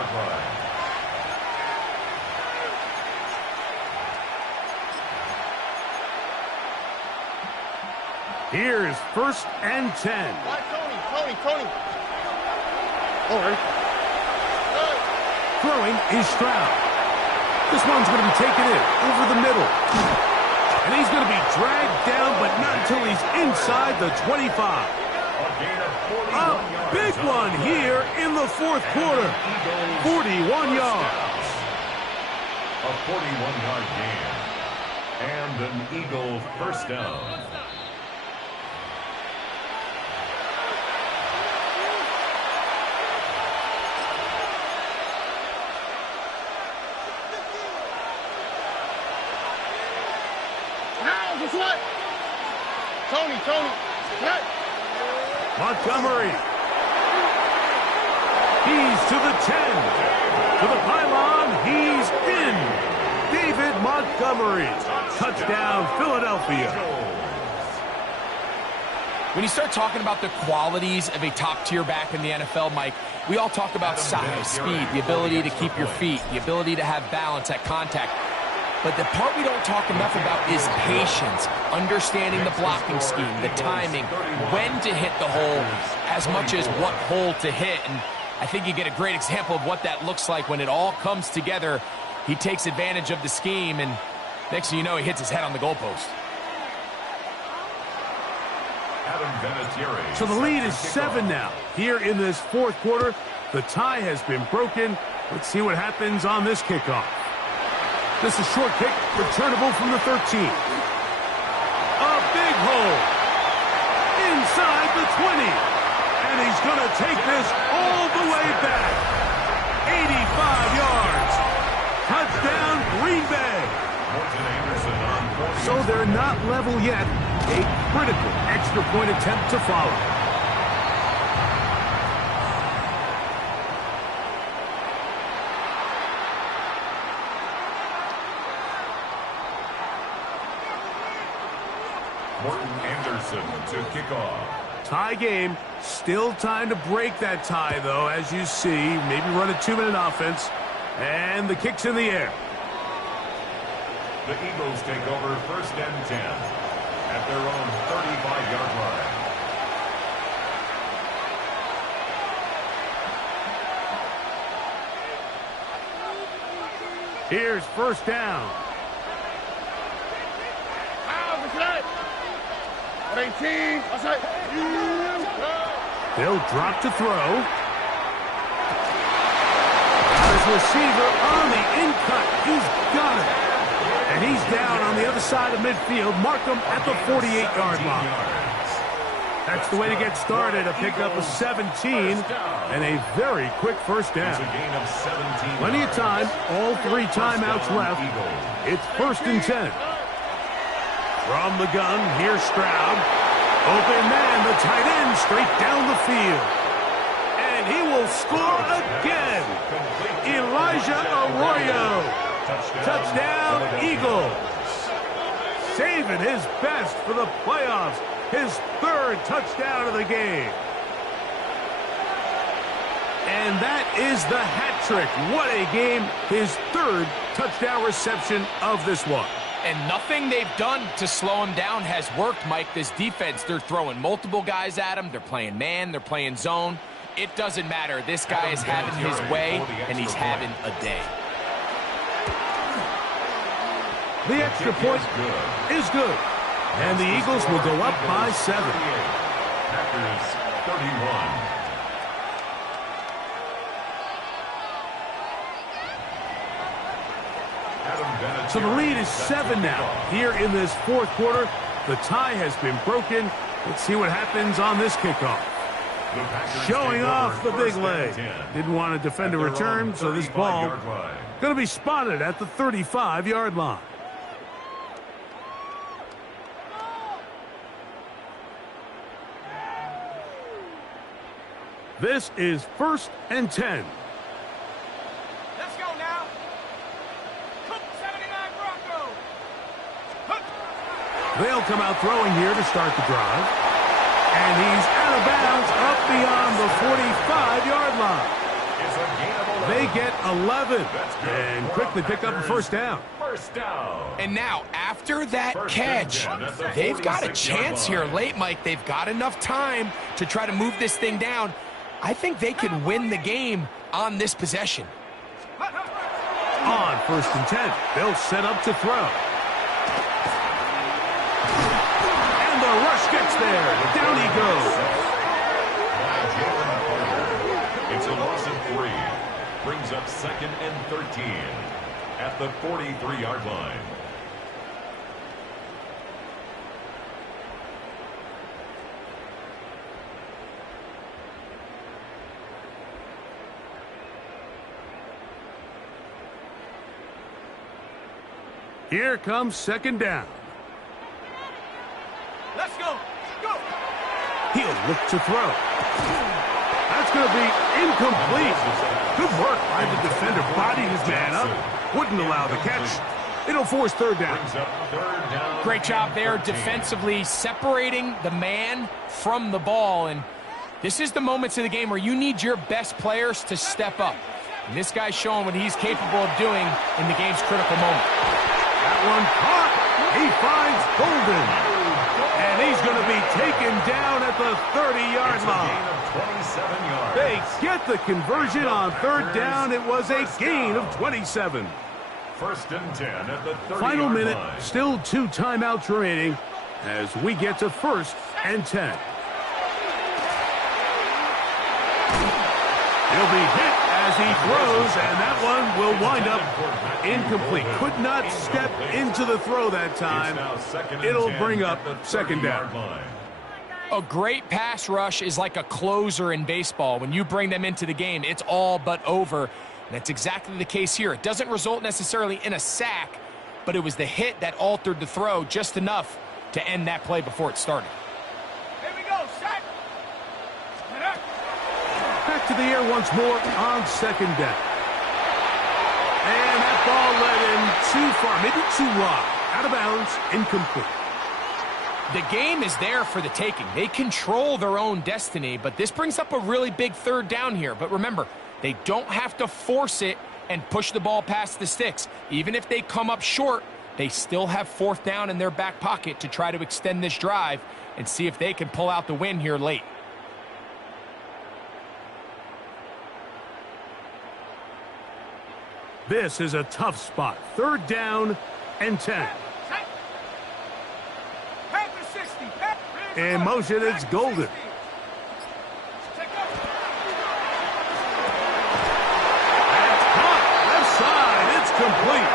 Here's 1st and 10. Tony. Oh, ready? Throwing is Stroud. This one's going to be taken in over the middle. And he's going to be dragged down, but not until he's inside the 25. A big one here in the 4th quarter. 41 yards. A 41-yard gain. And an Eagle 1st down. Tony. Montgomery. He's to the 10. To the pylon. He's in. David Montgomery. Touchdown, Philadelphia. When you start talking about the qualities of a top-tier back in the NFL, Mike, we all talk about size, speed, the ability to keep your feet, the ability to have balance at contact. But the part we don't talk enough about is patience, understanding the blocking scheme, the timing, when to hit the hole, as much as what hole to hit. And I think you get a great example of what that looks like when it all comes together. He takes advantage of the scheme, and next thing you know, he hits his head on the goalpost. So the lead is 7 now. Here in this fourth quarter, the tie has been broken. Let's see what happens on this kickoff. This is short kick, returnable from the 13. A big hole. Inside the 20. And he's going to take this all the way back. 85 yards. Touchdown, Green Bay. So they're not level yet. A critical extra point attempt to follow. Morton Anderson to kick off. Tie game. Still time to break that tie, though, as you see. Maybe run a 2-minute offense. And the kick's in the air. The Eagles take over 1st and 10 at their own 35-yard line. Here's 1st down. 18. They'll drop to throw. His receiver on the in-cut. He's got it. And he's down on the other side of midfield. Mark him at the 48-yard line. That's the way to get started. A pickup of 17 and a very quick 1st down. Plenty of time. All 3 timeouts left. It's 1st and 10. From the gun, here's Stroud. Open man, the tight end, straight down the field. And he will score again. Elijah Arroyo. Touchdown, Eagles. Saving his best for the playoffs. His 3rd touchdown of the game. And that is the hat trick. What a game. His 3rd touchdown reception of this one. And nothing they've done to slow him down has worked, Mike. This defense, they're throwing multiple guys at him. They're playing man. They're playing zone. It doesn't matter. This guy is having his way, and he's having a day. The extra point is good. And the Eagles will go up by 7. Packers 31. So the lead is 7 now. Here in this fourth quarter, the tie has been broken. Let's see what happens on this kickoff. Showing off the big leg. Didn't want to defend a return, so this ball going to be spotted at the 35-yard line. This is 1st and 10. Let's go now. 79 Broncos. They'll come out throwing here to start the drive. And he's out of bounds up beyond the 45-yard line. They get 11 and quickly pick up a 1st down. And now, after that catch, they've got a chance here late, Mike. They've got enough time to try to move this thing down. I think they can win the game on this possession. On 1st and 10, they'll set up to throw. And the rush gets there. Down he goes. It's a loss of 3. Brings up 2nd and 13 at the 43-yard line. Here comes 2nd down. Let's go. Go. He'll look to throw. That's going to be incomplete. Good work by the defender. Bodied his man up. Wouldn't allow the catch. It'll force third down. Great job there defensively, separating the man from the ball. And this is the moments of the game where you need your best players to step up. And this guy's showing what he's capable of doing in the game's critical moment. That one caught. He finds Golden. And he's going to be taken down at the 30-yard line. They get the conversion on third down. It was a gain of 27. First and 10 at the 30-yard Final minute, line. still 2 timeouts remaining as we get to first and 10. He'll be hit as he throws, and that one will wind up incomplete. Could not step into the throw that time. It'll bring up second down. A great pass rush is like a closer in baseball. When you bring them into the game, it's all but over. And that's exactly the case here. It doesn't result necessarily in a sack, but it was the hit that altered the throw just enough to end that play before it started. Here we go, set. Back to the air once more on second down. And that ball led him too far, maybe too wide. Out of bounds, incomplete. The game is there for the taking. They control their own destiny, but this brings up a really big third down here. But remember, they don't have to force it and push the ball past the sticks. Even if they come up short, they still have fourth down in their back pocket to try to extend this drive and see if they can pull out the win here late. This is a tough spot. Third down and 10. In motion, it's Golden. Take over. That's caught. Left side. It's complete.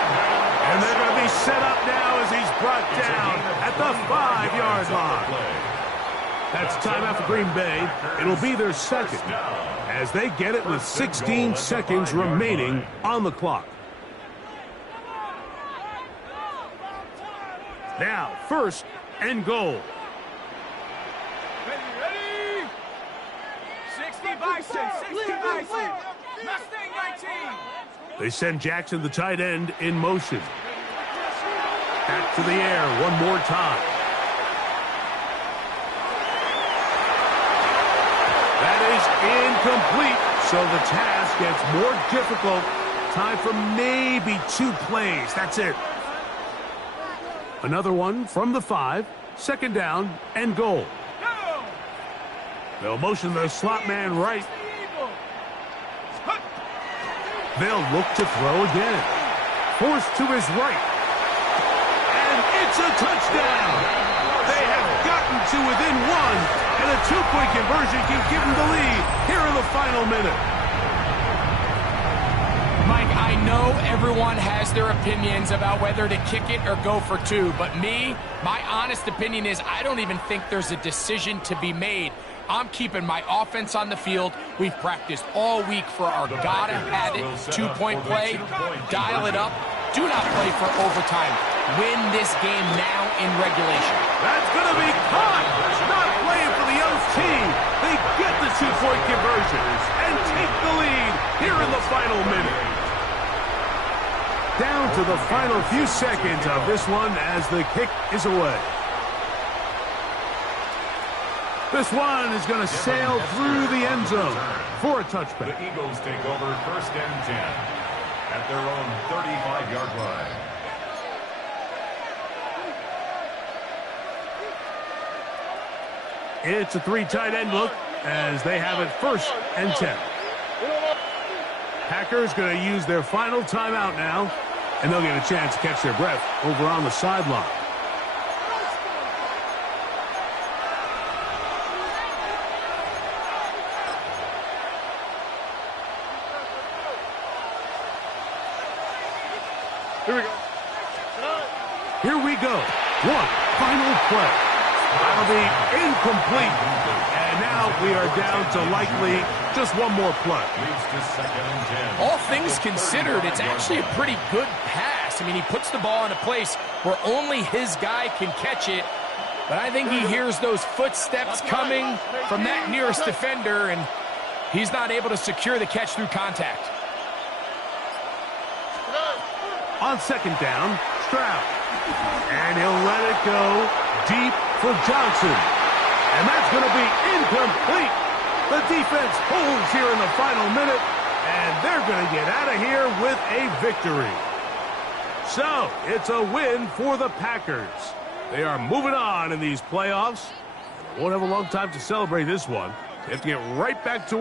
And they're going to be set up now as he's brought down at the 5-yard line. That's timeout for Green Bay. It'll be their second as they get it with 16 seconds remaining on the clock. Now, first and goal. Ready? 60 Bison, 60 Bison. Mustang 19. They send Jackson, the tight end, in motion. Back to the air one more time. That is incomplete, so the task gets more difficult. Time for maybe 2 plays. That's it. Another one from the 5. Second down and goal. Go. They'll motion their slot man right. They'll look to throw again. Forced to his right. And it's a touchdown. They have gotten to within 1, and a 2-point conversion can give them the lead here in the final minute. Mike, I know everyone has their opinions about whether to kick it or go for 2, but my honest opinion is I don't even think there's a decision to be made. I'm keeping my offense on the field. We've practiced all week for our gotta-have-it 2-point play. Dial it up. Do not play for overtime. Win this game now in regulation. That's going to be caught. Not playing for the OT. They get the 2-point conversion and take the lead here in the final minute. Down to the final few seconds of this one as the kick is away. This one is going to sail through the end zone for a touchback. The Eagles take over first and 10 at their own 35-yard line. It's a 3 tight end look as they have it first and 10. Packers going to use their final timeout now, and they'll get a chance to catch their breath over on the sideline. Here we go. Here we go. One final play. That'll be incomplete. And now we are down to likely just one more play. All things considered, it's actually a pretty good pass. I mean, he puts the ball in a place where only his guy can catch it. But I think he hears those footsteps coming from that nearest defender, and he's not able to secure the catch through contact. On second down, Stroud. And he'll let it go deep for Johnson. And that's going to be incomplete. The defense holds here in the final minute, and they're going to get out of here with a victory. So, it's a win for the Packers. They are moving on in these playoffs. Won't have a long time to celebrate this one. They have to get right back to